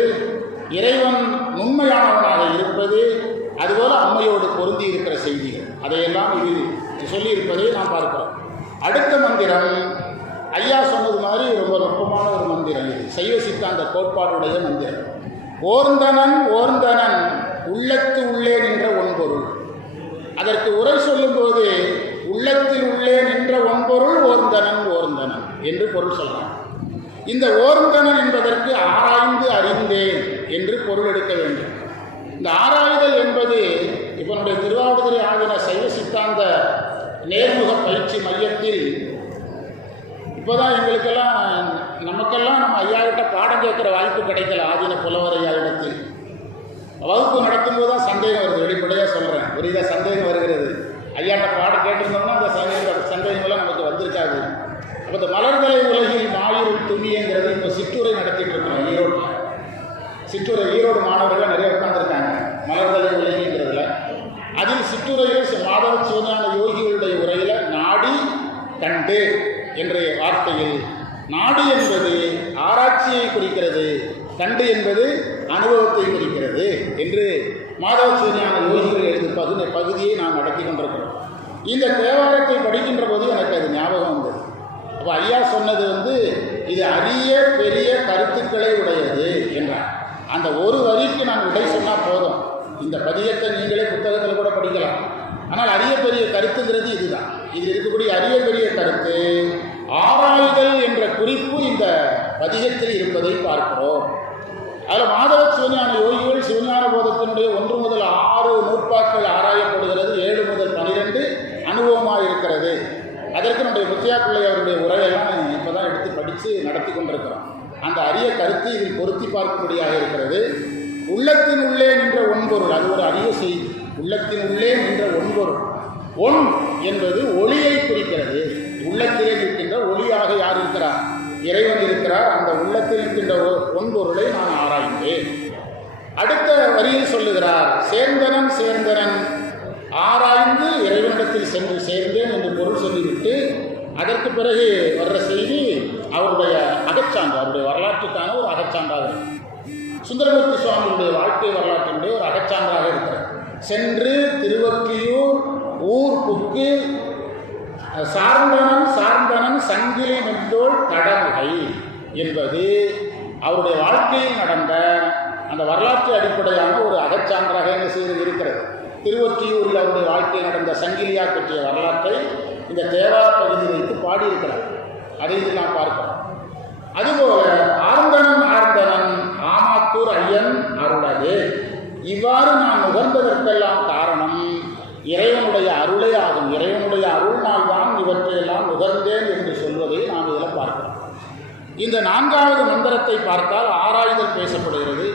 இறைவன் உண்மையானவனாக இருப்பது, அதுபோல் அம்மையோடு பொருந்தி இருக்கிற செய்திகள் அதையெல்லாம் இது சொல்லியிருப்பதை நாம் பார்க்கிறோம். அடுத்த மந்திரம் ஐயா சொன்னது மாதிரி ரொம்ப நுட்பமான ஒரு மந்திரம். இது சைவ சித்தாந்த கோட்பாடுடைய மந்திரம். ஓர்ந்தனன் ஓர்ந்தனன் உள்ளத்து உள்ளே நின்ற ஒன்பொருள். அதற்கு உரை சொல்லும்போது உள்ளத்தில் உள்ளே நின்ற ஒன்பொருள் ஓர்ந்தனன் ஓர்ந்தனன் என்று பொருள் சொல்கிறான். இந்த ஓர்ந்தனன் என்பதற்கு ஆராய்ந்து அறிந்தேன் என்று பொருள் எடுக்க வேண்டும். இந்த ஆராய்தல் என்பது இப்போ நம்முடைய திருவாவடுதுறை ஆகின சைவ சித்தாந்த நேர்முக பயிற்சி மையத்தில் இப்போதான் எங்களுக்கெல்லாம் நமக்கெல்லாம் நம்ம ஐயாவிட்ட பாடம் கேட்குற வாய்ப்பு கிடைக்கல. ஆதீன புலவர் ஐயா இடத்தில் வகுப்பு நடத்தும்போது தான் சந்தேகம் வருது. வெளிப்படையாக சொல்கிறேன், புரியுதா? சந்தேகம் வருகிறது. ஐயாட்ட பாடம் கேட்டிருந்தோம்னா அந்த சந்தேகங்கள்லாம் நமக்கு வந்திருக்காது. அப்போ இந்த மலர்தலை உலகில் மாயூர் துணிங்கிறது இப்போ சிற்றுரை நடத்திட்டு இருக்கோம் ஈரோட்டில். சிற்றுரை ஈரோடு மாணவர்கள் நிறைய உட்காந்துருக்காங்க மலர்தலை உலகிங்கிறதுல. அதில் சிற்றுரையில் மாதவ சிவஞான யோகிகளுடைய உரையில் நாடி கண்டு என்ற வார்த்தையில் நாடு என்பது ஆராய்ச்சியை குறிக்கிறது, கண்டு என்பது அனுபவத்தை குறிக்கிறது என்று மாதவ சிவஞான யோகிகள் எழுதும் பகுதியை நாம் நடத்தி கொண்டிருக்கிறோம். இந்த தேவாரத்தை படிக்கின்ற போது எனக்கு அது ஞாபகம் வந்தது. அப்போ ஐயா சொன்னது இது அரிய பெரிய கருத்துக்களை உடையது என்றார். அந்த ஒரு வரிக்கு நான் விடை சொன்னால் போதும். இந்த பதியத்தை நீங்களே புத்தகத்தில் கூட படிக்கலாம். ஆனால் அரிய பெரிய கருத்துங்கிறது இதுதான். இதில் இருக்கக்கூடிய அரிய பெரிய கருத்து ஆராய்தல் என்ற குறிப்பு இந்த பதிகத்தில் இருப்பதை பார்க்கிறோம். அதில் மாதவ சிவஞான யோகிகள் சிவஞான போதத்தினுடைய 1 முதல் 6 நூற்பாக்கள் ஆராயப்படுகிறது, 7 முதல் 12 அனுபவமாக இருக்கிறது. அதற்கு நம்முடைய முத்தியா பிள்ளை அவருடைய உரையெல்லாம் இப்போ தான் எடுத்து படித்து நடத்தி கொண்டிருக்கிறோம். அந்த அரிய கருத்து இதில் பொருத்தி பார்க்கும்படியாக இருக்கிறது. உள்ளத்தின் உள்ளே நின்ற ஒன்பொருள், அது ஒரு அரிய செய்தி. உள்ளத்தின் உள்ளே நின்ற ஒன்பொருள், ஒன் என்பது ஒளியை குறிக்கிறது. உள்ளத்திலே இருக்கின்ற ஒளியாக யார் இருக்கிறார்? இறைவன் இருக்கிறார். அந்த உள்ளத்தில் இருக்கின்ற ஒன்பொருளை நான் ஆராய்ந்தேன். அடுத்த வரியில் சொல்லுகிறார், சேர்ந்தனன் சேர்ந்தனன் ஆராய்ந்து இறைவனிடத்தில் சென்று சேர்ந்தேன் என்று பொருள் சொல்லிவிட்டு அதற்கு பிறகு வர்ற செய்தி அவருடைய அகச்சான்று, அவருடைய வரலாற்றுக்கான ஒரு அகச்சான்றாக இருக்கு. சுந்தரமூர்த்தி சுவாமியுடைய வாழ்க்கை வரலாற்றினுடைய ஒரு அகச்சான்றாக இருக்கிறார். சென்று திருவொற்றியூர் ஊர் புக்கு சார்ந்தனன் சார்ந்தனன் சங்கிலி மென்றோள் தடமுகை என்பது அவருடைய வாழ்க்கையில் நடந்த அந்த வரலாற்று அடிப்படையான ஒரு அகச்சான்றாக என்ன செய்து இருக்கிறது. திருவொற்றியூரில் அவருடைய வாழ்க்கையில் நடந்த சங்கிலியா பற்றிய வரலாற்றை இந்த தேவார பகுதி வைத்து பாடியிருக்கிறார். அதை இது நாம் பார்க்கிறோம். அதுபோல ஆர்ந்தனன் ஆர்ந்தனன் ஆமாத்தூர் ஐயன் அருளது, இவ்வாறு நான் நுகர்ந்ததற்கெல்லாம் காரணம் இறைவனுடைய அருளே ஆகும். இறைவனுடைய அருள்னால் தான் இவற்றையெல்லாம் நுகர்ந்தேன் என்று சொல்வதை நாம் இதில் பார்க்கிறோம். இந்த 4வது மந்திரத்தை பார்த்தால் ஆராய்தல் பேசப்படுகிறது,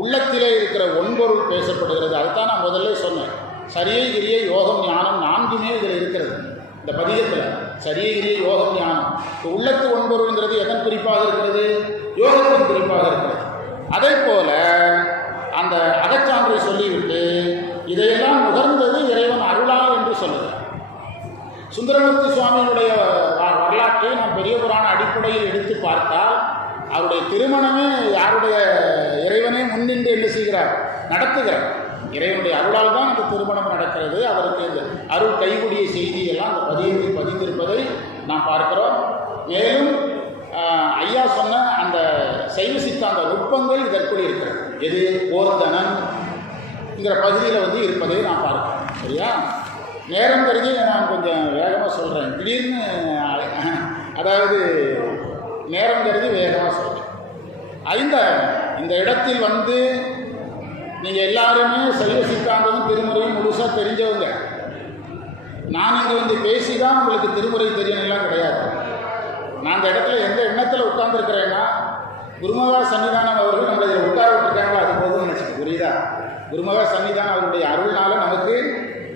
உள்ளத்திலே இருக்கிற ஒன்பொருள் பேசப்படுகிறது. அதுதான் நான் முதல்ல சொன்னேன். சரியை கிரியை யோகம் ஞானம் 4மே இதில் இருக்கிறது. இந்த பதிகத்தில் சரியை கிரியை யோகம் ஞானம், உள்ளத்து ஒன்பொருள்ங்கிறது எதன் குறிப்பாக இருக்கிறது? யோகத்தின் குறிப்பாக இருக்கிறது. அதே போல அந்த அகச்சான்றை சொல்லிவிட்டு இதையெல்லாம் நுகர்ந்தது இறைவன் அருளால் என்று சொல்லுகிறார். சுந்தரமூர்த்தி சுவாமியினுடைய வரலாற்றை நாம் பெரிய புராண அடிப்படையில் எடுத்து பார்த்தால் அவருடைய திருமணமே யாருடைய இறைவனே முன்னின்று என்ன செய்கிறார்? நடத்துகிறார். இறைவனுடைய அருளால் தான் அந்த திருமணம் நடக்கிறது. அவருக்கு இந்த அருள் கைகூடிய செய்தியெல்லாம் அந்த பதியத்தில் பதிந்திருப்பதை நாம் பார்க்கிறோம். மேலும் ஐயா சொன்ன அந்த சைவ சித்தாந்த நுட்பங்கள் இதற்குள் இருக்கிறது. எது ஓர்தனன்ங்கிற பகுதியில் இருப்பதை நாம் பார்க்கிறோம். சரியா? நேரம் கருதி நான் கொஞ்சம் வேகமாக சொல்கிறேன். திடீர்னு அதாவது நேரம் கருதி வேகமாக சொல்கிறேன். இந்த இடத்தில் நீங்கள் எல்லாருமே சைவ சித்தாந்தமும் திருமுறையும் முழுசாக தெரிஞ்சவங்க. நான் இங்கே பேசி தான் உங்களுக்கு திருமுறை தெரியணும்லாம் கிடையாது. நான் அந்த இடத்துல எந்த எண்ணத்தில் உட்கார்ந்துருக்கிறேன்னா, குருமகா சன்னிதானம் அவர்கள் நம்மளை இதில் உட்கார விட்டுருக்காங்க, அது போதும்னு நினச்சிட்டு. புரியுதா? குருமகா சன்னிதானம் அவருடைய அருள்னால நமக்கு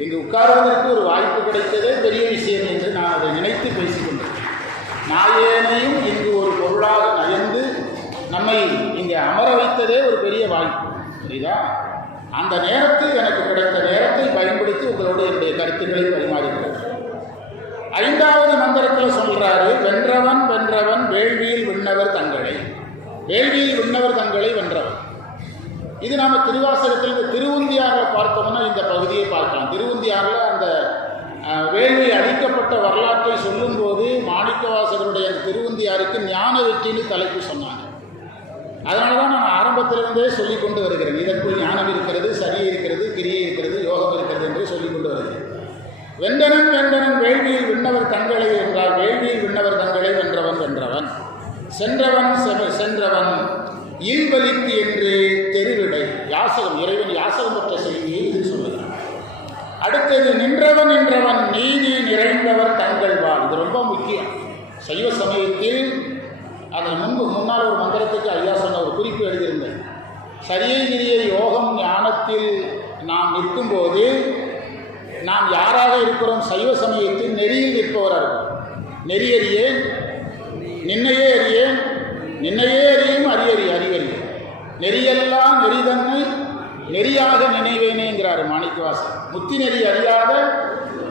இங்கு உட்காருவதற்கு ஒரு வாய்ப்பு கிடைத்ததே பெரிய விஷயம் என்று நான் அதை நினைத்து பேசிக்கொண்டேன். நாயேனையும் இங்கு ஒரு பொருளாக நயந்து நம்மை இங்கே அமர வைத்ததே ஒரு பெரிய வாய்ப்பு. புரியுதா? அந்த நேரத்தில் எனக்கு கிடைத்த நேரத்தை பயன்படுத்தி உங்களோடு என்னுடைய கருத்துக்களை பரிமாறுகிறேன். 5வது மந்திரத்தில் சொல்கிறாரு, வென்றவன் வென்றவன் வேள்வியில் விண்ணவர் தங்களை. வேள்வியில் விண்ணவர் தங்களை வென்றவன். இது நாம் திருவாசகத்தில் இந்த திருவுந்தியாரில் பார்த்தோம்னா இந்த பகுதியை பார்க்கலாம். திருவுந்தியாரில் அந்த வேள்வி அழிக்கப்பட்ட வரலாற்றை சொல்லும்போது மாணிக்கவாசகருடைய அந்த திருவுந்தியாருக்கு ஞான வெற்றின்னு தலைப்பு சொன்னாங்க. அதனால தான் நான் ஆரம்பத்திலிருந்தே சொல்லிக் கொண்டு வருகிறேன். இதற்குள் ஞானம் இருக்கிறது, சரியை இருக்கிறது, கிரியை இருக்கிறது, யோகம் இருக்கிறது என்று சொல்லிக் கொண்டு வருகிறேன். வென்றனன் வென்றனன் வேள்வியில் விண்ணவர் தங்களை என்றால் வேள்வியில் விண்ணவர் தங்களை வென்றவன் வென்றவன். சென்றவன் சென்றவன் இல்வலிக்கு என்று தெருவிடை. யாசகம், இறைவன் யாசகம் பெற்ற செய்தியை இது சொல்லுகிறான். அடுத்தது நின்றவன் என்றவன் நீதி நிறைந்தவர் தங்கள் வாழ். இது ரொம்ப முக்கியம். சைவ சமயத்தில் அதை முன்னால் ஒரு மந்திரத்துக்கு ஐயா சொன்ன ஒரு குறிப்பு எழுதியிருந்தேன். சரியை கிரியை யோகம் ஞானத்தில் நாம் நிற்கும்போது நாம் யாராக இருக்கிறோம்? சைவ சமயத்தில் நெறியில் நிற்பவராக இருக்கிறோம். நெறியறியேன் நின்னையே அறியேன், நின்னையே அறியும் அறியறி அறிவறி, நெறியெல்லாம் நெறிதன்னை நெறியாக நினைவேனேங்கிறார் மாணிக்கவாசகர். முத்தி நெறி அறியாத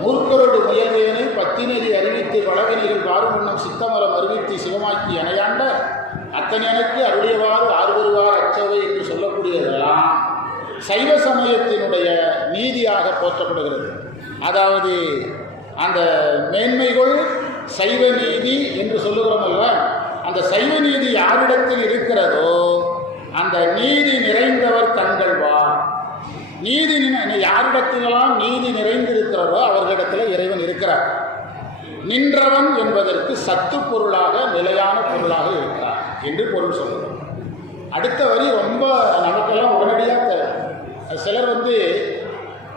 மூர்க்கரோடு முயல்வேனை பத்தி நெறி அறிவித்து வளவினைகள் வாருமன்னும் சித்தமரம் அறிவித்து சிவமாக்கி அணையாண்ட அத்தனை எனக்கு அருளியவாறு ஆறுவருவார் அச்சவை என்று சொல்லக்கூடியதெல்லாம் சைவ சமயத்தினுடைய நீதியாக போற்றப்படுகிறது. அதாவது அந்த மேன்மைகள் சைவ நீதி என்று சொல்லுகிறோம் அல்லவா? அந்த சைவ நீதி யாரிடத்தில் இருக்கிறதோ அந்த நீதி நிறைந்தவர் தங்கள் வாழ். நீதி யாரிடத்திலெல்லாம் நீதி நிறைந்திருக்கிறதோ அவர்களிடத்தில் இறைவன் இருக்கிறார். நின்றவன் என்பதற்கு சத்து பொருளாக நிலையான பொருளாக இருக்கிறார் என்று பொருள் சொல்லுகிறோம். அடுத்த வரி ரொம்ப நமக்கெல்லாம் உடனடியாக தேவை. சிலர்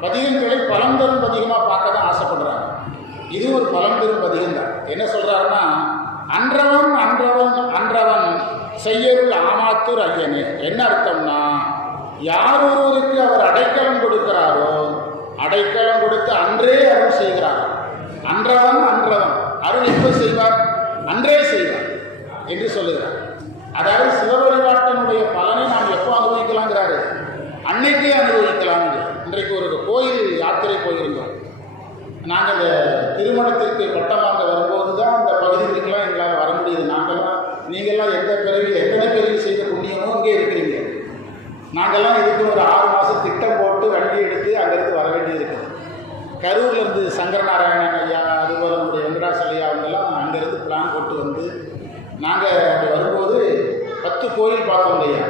பதிகங்களை பழம்பெரும் பதிகமாக பார்க்க தான் ஆசைப்படுறாங்க. இது ஒரு பழம்பெரும் பதிகம் தான். என்ன சொல்கிறாருன்னா, அன்றவன் அன்றவன் அன்றவன் செய்யருள் ஆமாத்தூர் ஐயனே. என்ன அர்த்தம்னா, யார் ஒருவருக்கு அவர் அடைக்கலம் கொடுக்கிறாரோ அடைக்கலம் கொடுத்து அன்றே அருள் செய்கிறார். அன்றவன் அன்றவன் அருள் எப்போ செய்வார்? அன்றே செய்வார் என்று சொல்லுகிறார். அதாவது சிவ வழிபாட்டினுடைய பலனை நாம் எப்போ அனுபவிக்கலாங்கிறாரு? அன்னைக்கே அனுபவிக்கலாம். இன்றைக்கு ஒரு கோயில் யாத்திரை போயிருந்தோம். நாங்கள் திருமணத்திற்கு பட்டம் வாங்க வரும்போது தான் அந்த பகுதிகளுக்கெல்லாம் எங்களால் வர முடியுது. நீங்கள்லாம் எத்தனை பிறவி செய்த புண்ணியமோ இங்கே இருக்கிறீங்க. நாங்கள்லாம் இதுக்கு ஒரு 6 மாதம் திட்டம் போட்டு வண்டி எடுத்து அங்கேருந்து வர வேண்டியிருக்கு. கரூர்லேருந்து சங்கரநாராயணன் ஐயா, அதுபோல் நம்முடைய வெங்கடாசல் ஐயா அவங்கெல்லாம் அங்கேருந்து பிளான் போட்டு நாங்கள் அப்படி வரும்போது 10 கோயில் பார்த்தோம் ஐயா.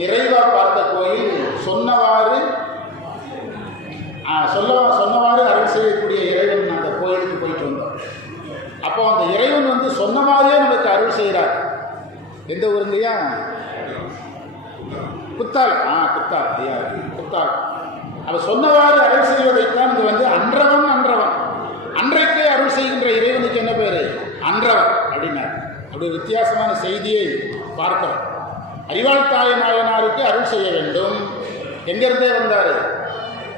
நிறைவாக பார்த்த கோயில் சொன்னவாறு அருள் செய்யக்கூடிய இறைவன் அந்த கோயிலுக்கு போயிட்டு வந்தோம். அப்போ அந்த இறைவன் வந்து சொன்ன மாதிரியே நமக்கு அருள் செய்கிறார். எந்த ஊருங்கய்யா? குத்தால். குத்தால் ஐயா, குத்தால். அவர் சொன்னவாறு அருள் செய்வதைத்தான் இது வந்து அன்றவன் அன்றைக்கே அருள் செய்கின்ற இறைவனுக்கு என்ன பேர்? அன்றவன் அப்படின்னார். அப்படி வித்தியாசமான செய்தியை பார்க்கிறோம். அறிவாள் தாய நாயனாருக்கு அருள் செய்ய வேண்டும். எங்கிருந்தே வந்தார்?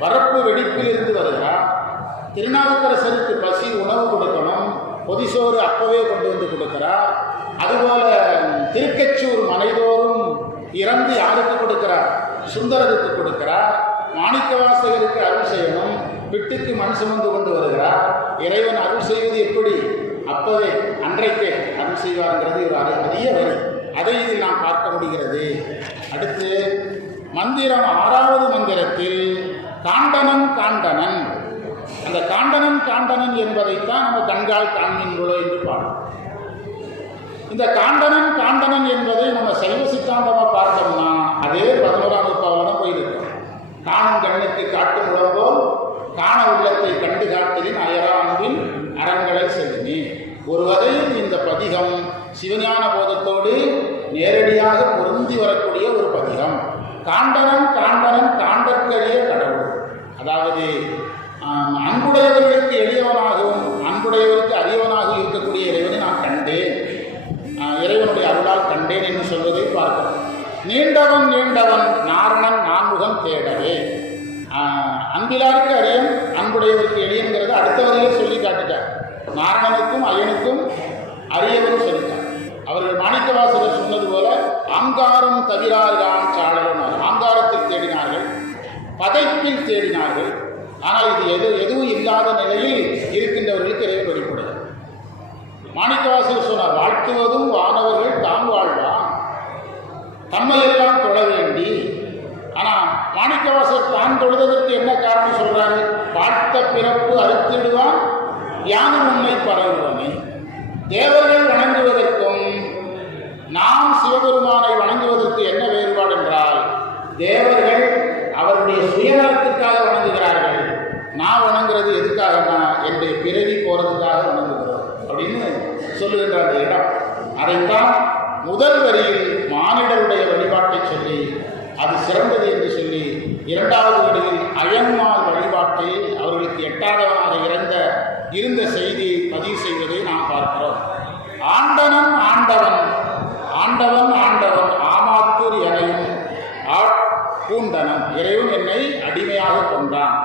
வரப்பு வெடிப்பில் இருந்து வருகிறார். திருநாவுக்கரசருக்கு பசி உணவு கொடுக்கணும், பொதிசோறு அப்பவே கொண்டு வந்து கொடுக்கிறார். அதுபோல திருக்கச்சூர் மனைதோறும் இறந்து யாருக்கு கொடுக்கிறார்? சுந்தரருக்கு கொடுக்கிறார். மாணிக்கவாசகருக்கு அருள் செய்யணும், பிட்டுக்கு மண் சுமந்து கொண்டு வருகிறார். இறைவன் அருள் செய்வது எப்படி? அப்பவே அன்றைக்கே அருள் செய்வார்ங்கிறது ஒரு அரிய வரி. அதை இதில் நாம் பார்க்க முடிகிறது. அடுத்து மந்திரம் 6வது மந்திரத்தில் காண்டனன் காண்டனன், அந்த காண்டனன் என்பதைத்தான் நம்ம கண்கால் காண்கின்றோ என்று பாடும். இந்த காண்டனன் என்பதை நம்ம சைவ சித்தாந்தமாக பார்த்தோம்னா அதே 11ஆம் நூற்றாண்டில் தான் போயிருக்கோம். காணும் கண்ணுக்கு காட்டு உழம்போல் காண உள்ளத்தை கண்டு காட்டிலின் அயரா அன்பின் அரண்களை செல்லினே. ஒரு வகையில் இந்த பதிகம் சிவஞான போதத்தோடு நேரடியாக பொருந்தி வரக்கூடிய ஒரு பதிகம். காண்டனன் காண்டற்கரிய கடவுள், அதாவது அன்புடையவர்களுக்கு எளியவனாகவும் அன்புடையவருக்கு அரியவனாகவும் இருக்கக்கூடிய இறைவனை நான் கண்டேன், இறைவனுடைய அருளால் கண்டேன் என்று சொல்வதை பார்க்கிறோம். நீண்டவன் நாரணன் நான்முகன் தேடவே. அன்பிலாருக்கு அரியன், அன்புடையவருக்கு எளியங்கிறது அடுத்த வரையிலே சொல்லி காட்டுட்டார். நாரணனுக்கும் அயனுக்கும் அரியவன் சொல்லிட்டார். அவர்கள் மாணிக்கவாசகர் சொன்னது போல ஆங்காரம் தவிரார்கான் சாளரும், ஆங்காரத்தில் தேடினார்கள், பதைப்பில் தேடினார்கள். ஆனால் இது எதுவும் இல்லாத நிலையில் இருக்கின்றவர்களுக்கு இறைவன் வெளிப்படுது. மாணிக்கவாசகர் சொன்னார், வாழ்த்துவதும் வானவர்கள் தாம் வாழ்வான், தம்மையெல்லாம் தொழ வேண்டி. ஆனால் மாணிக்கவாசகர் தான் தொழுதற்கு என்ன காரணம் சொல்றாரு? வாழ்த்த பிறப்பு அறுத்திடுவான் யானும் உண்மை பரவுவனை. தேவர்கள் வணங்குவதற்கும் நாம் சிவபெருமானை வணங்குவதற்கு என்ன வேறுபாடு என்றால், தேவர்கள் அவருடைய சுயநலத்துக்காக வணங்குகிறார்கள், நான் வணங்குறது எதுக்காகனா என்னுடைய பிறவி போறதுக்காக வணங்குகிறோம் அப்படின்னு சொல்லுகின்ற அந்த இடம். அதைத்தான் முதல் வரியில் மானிடருடைய வழிபாட்டை சொல்லி அது சிறந்தது என்று சொல்லி, 2வது வரியில் அயன்மால் வழிபாட்டில் அவர்களுக்கு எட்டாதவனாக இருந்த செய்தியை பதிவு செய்வதை நாம் பார்க்கிறோம். ஆண்டவன் ஆமாத்தூர் எனையும் பூண்டனம், இறைவன் என்னை அடிமையாக கொண்டான்.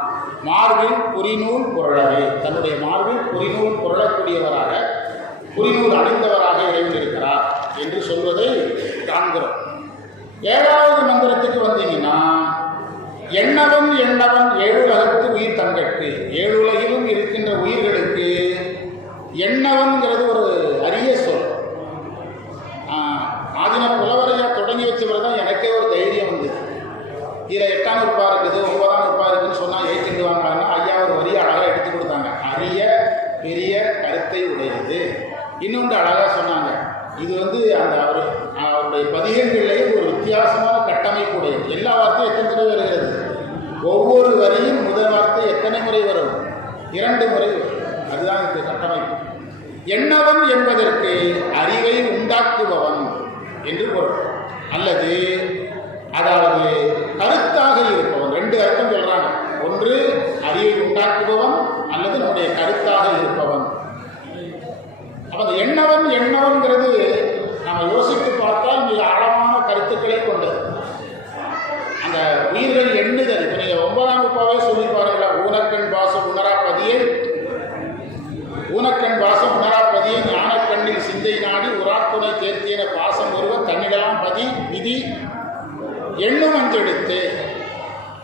மார்பில் புரிநூல் புரளவே, தன்னுடைய மார்பில் புரிநூல் புரளக்கூடியவராக, புரிநூல் அணிந்தவராக இறைவன் இருக்கிறார் என்று சொல்வதை காண்கிறோம். 7வது மந்திரத்துக்கு வந்தீங்கன்னா, எண்ணவன் ஏழுலகத்து உயிர் தங்கற்கு, 7 உலகிலும் இருக்கின்ற உயிர்களுக்கு எண்ணவன்கிறது ஒரு அரிய சொல். ஆதின புலவரையா தொடங்கி வச்சவர் தான் எனக்கே ஒரு தைரியம் வந்தது. இதில் 8ஆம் நூற்பா இருக்குது, 9ஆம் நூற்பா இருக்குதுன்னு சொன்னால் ஏற்றிட்டு வாங்கன்னா ஐயா ஒரு வரியை அழகாக எடுத்து கொடுத்தாங்க. அரிய பெரிய கருத்தை உடையது. இன்னொன்று அழகாக சொன்னாங்க, இது வந்து அந்த அவருடைய பதிகங்களிலேயே ஒரு வித்தியாசமான கட்டமைப்பு உடையது. எல்லா வார்த்தையும் எத்தனை தடவை வருகிறது? ஒவ்வொரு வரியும் முதல் வார்த்தை எத்தனை முறை வரும்? 2 முறை வரும். அதுதான் இந்த கட்டமைப்பு. எண்ணவன் என்பதற்கு அறிவை உண்டாக்குபவன் என்று பொருள், அல்லது அதாவது கருத்தாக இருப்பவன். 2 அர்த்தம் சொல்றாங்க. ஒன்று அறிவை உண்டாக்குபவன், அல்லது நம்முடைய கருத்தாக இருப்பவன். அப்ப அந்த எண்ணவன்கிறது நம்ம யோசித்து பார்த்தால் மிக ஆழமான கருத்துக்களை கொண்டது. அந்த உயிர்கள் எண்ணுதல். இப்போ நீங்கள் 9ஆம் நூற்பாவே சொல்லி பாருங்களா, ஊனக்கண் பாசம் உணராப்பதியை ஞானக்கண்ணில் சிந்தை நாடி உராத்துணை தேர்த்தியன பாசம் ஒருவர் தன்னிடலாம் பதி விதி எண்ணும் அஞ்செடுத்து.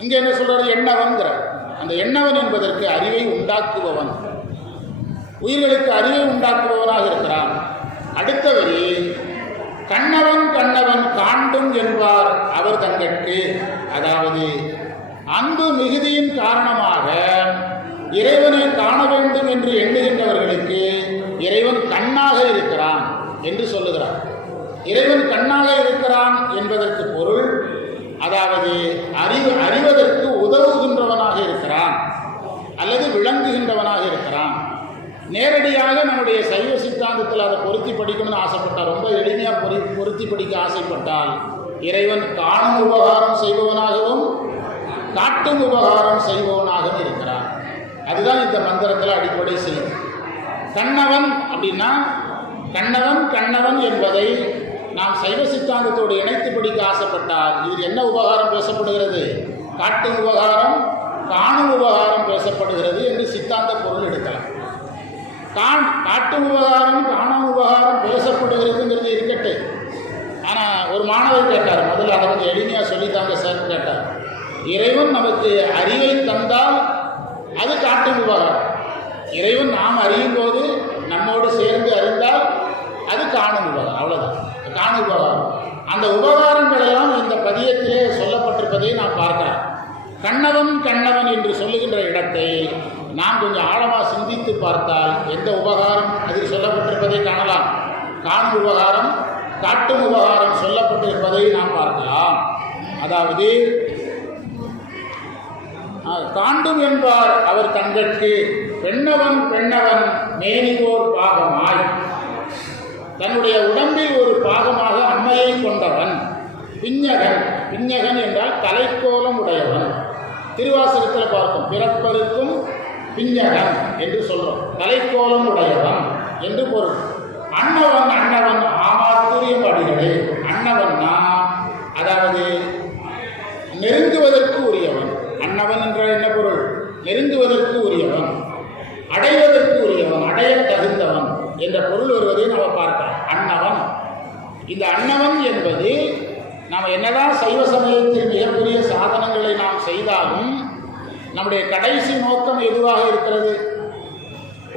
இங்கே என்ன சொல்றாரு? எண்ணவன்கிற அந்த எண்ணவன் என்பதற்கு அறிவை உண்டாக்குபவன், உயிர்களுக்கு அறிவை உண்டாக்குபவனாக இருக்கிறான். அடுத்த வரி, கண்ணவன் காண்டும் என்பார் அவர் தங்கட்கு. அதாவது அன்பு மிகுதியின் காரணமாக இறைவனை காண வேண்டும் என்று எண்ணுகின்றவர்களுக்கு இறைவன் கண்ணாக இருக்கிறான் என்று சொல்லுகிறார். இறைவன் கண்ணாக இருக்கிறான் என்பதற்கு பொருள் அதாவது அறிவதற்கு உதவுகின்றவனாக இருக்கிறான் அல்லது விளங்குகின்றவனாக இருக்கிறான். நேரடியாக நம்முடைய சைவ சித்தாந்தத்தில் அதை பொருத்தி படிக்கணும்னு ஆசைப்பட்டால், ரொம்ப எளிமையாக பொருத்தி படிக்க ஆசைப்பட்டால், இறைவன் காணும் உபகாரம் செய்பவனாகவும் காட்டும் உபகாரம் செய்பவனாகவும் இருக்கிறான். அதுதான் இந்த மந்திரத்தில் அடிப்படை செய்யும். கண்ணவன் அப்படின்னா கண்ணவன் என்பதை நாம் சைவ சித்தாந்தத்தோடு இணைத்து படிக்க ஆசைப்பட்டால் இதில் என்ன உபகாரம் பேசப்படுகிறது? காட்டும் உபகாரம், காணும் உபகாரம் பேசப்படுகிறது என்று சித்தாந்த பொருள் எடுக்கலாம். காட்டும் உபகாரம், காணும் உபகாரம் பேசப்படுகிறதுங்கிறது இருக்கட்டு. ஆனால் ஒரு மாணவர் கேட்டார், முதல்ல அதை கொஞ்சம் எளிமையாக சொல்லித்தாங்க சார் கேட்டார். இறைவன் நமக்கு அறிவை தந்தால் அது காட்டும் உபகாரம். இறைவன் நாம் அறியும் போது நம்மோடு சேர்ந்து அறிந்தால் அது காணும் உபகாரம். அவ்வளோதான், காணும் உபகாரம். அந்த உபகாரங்கள் எல்லாம் இந்த பதியத்திலே சொல்லப்பட்டிருப்பதை நாம் பார்க்கலாம். கண்ணவன் என்று சொல்லுகின்ற இடத்தை நாம் கொஞ்சம் ஆழமாக சிந்தித்து பார்த்தால் எந்த உபகாரம் அதில் சொல்லப்பட்டிருப்பதை காணலாம். காணும் உபகாரம், காட்டும் உபகாரம் சொல்லப்பட்டிருப்பதை நாம் பார்க்கலாம். அதாவது காண்டும் என்பார் அவர் தங்கட்கு பெண்ணவன் மேனிவோர் பாகமாய், தன்னுடைய உடம்பில் ஒரு பாகமாக அம்மையை கொண்டவன். பிஞகன் என்றால் தலைக்கோலம் உடையவன். திருவாசகத்தில் பார்க்கும், பிறப்பருக்கும் பிஞகன் என்று சொல்றோம். தலைக்கோலம் உடையவன் என்று பொருள். அன்னவன் ஆமாத்துரியம் அடிகளே. அன்னவன்னா அதாவது நெருங்குவதற்கு உரியவன். அன்னவன் என்றால் என்ன பொருள்? நெருங்குவதற்கு உரியவன், அடைவதற்கு உரியவன், அடைய தகுந்தவன் என்ற பொருள் வருவதை நாம் பார்க்கலாம். அன்னவன். இந்த அன்னவன் என்பது நாம் என்னதான் சைவ சமயத்தில் மிகப்பெரிய சாதனங்களை நாம் செய்தாலும் நம்முடைய கடைசி நோக்கம் எதுவாக இருக்கிறது?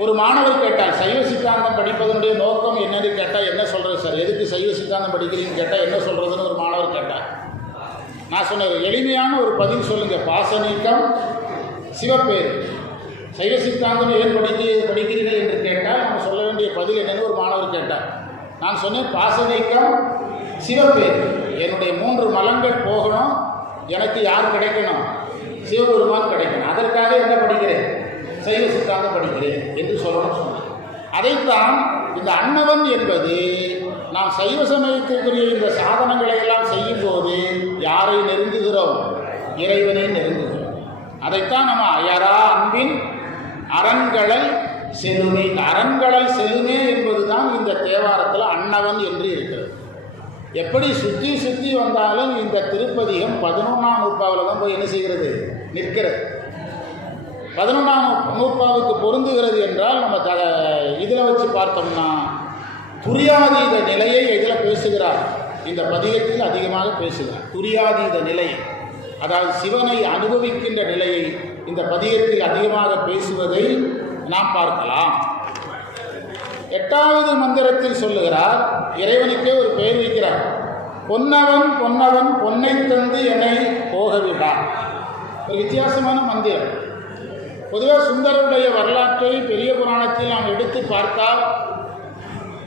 ஒரு மாணவர் கேட்டால் சைவ சித்தாந்தம் படிப்பதனுடைய நோக்கம் என்னன்னு கேட்டால் என்ன சொல்கிறது சார், எதுக்கு சைவ சித்தாந்தம் படிக்கிறீங்கன்னு கேட்டால் என்ன சொல்கிறதுன்னு ஒரு மாணவர் கேட்டார். நான் சொன்னது எளிமையான ஒரு பதில் சொல்லுங்கள். பாசநீக்கம், சிவப்பேர். சைவ சித்தாந்தம் ஏன் படிக்கிறீர்கள் என்று கேட்டால் நம்ம சொல்ல வேண்டிய பதில் என்னன்னு ஒரு மாணவர் கேட்டார். நான் சொன்னேன், பாசநீக்கம், சிவப்பேர். என்னுடைய 3 மலங்கள் போகணும், எனக்கு யார் கிடைக்கணும்? சிவபெருமான் கிடைக்கணும். அதற்காக என்ன படிக்கிறேன்? சைவ சித்தாந்தம் படிக்கிறேன் என்று சொல்லணும்னு சொன்னேன். அதைத்தான் இந்த அன்னவன் என்பது நாம் சைவ சமயத்திற்குரிய இந்த சாதனங்களை எல்லாம் செய்யும் போது யாரை நெருங்குகிறோம்? இறைவனை நெருங்குகிறோம். அதைத்தான் நம்ம அயரா அன்பின் அரண்களல் செலுமே. இந்த அரண்களல் செலுமே என்பதுதான் இந்த தேவாரத்தில் அன்னவன் என்று இருக்கிறது. எப்படி சுற்றி வந்தாலும் இந்த திருப்பதிகம் 11ஆம் நூற்பாவில் தான் போய் என்ன செய்கிறது? நிற்கிறது. 11ஆம் நூற்பாவுக்கு பொருந்துகிறது என்றால் நம்ம இதில் வச்சு பார்த்தோம்னா துரியாதீத நிலையை எதில் பேசுகிறார்? இந்த பதிகத்தில் அதிகமாக பேசுகிறார். துரியாதீத நிலையை, அதாவது சிவனை அனுபவிக்கின்ற நிலையை இந்த பதிகத்தில் அதிகமாக பேசுவதை நாம் பார்க்கலாம். 8வது மந்திரத்தில் சொல்லுகிறார், இறைவனுக்கே ஒரு பெயர் வைக்கிறார். பொன்னவன் பொன்னை தந்து என்னை போகவிடா. ஒரு வித்தியாசமான மந்திரம். பொதுவாக சுந்தரருடைய வரலாற்றை பெரிய புராணத்தில் நாம் எடுத்து பார்த்தால்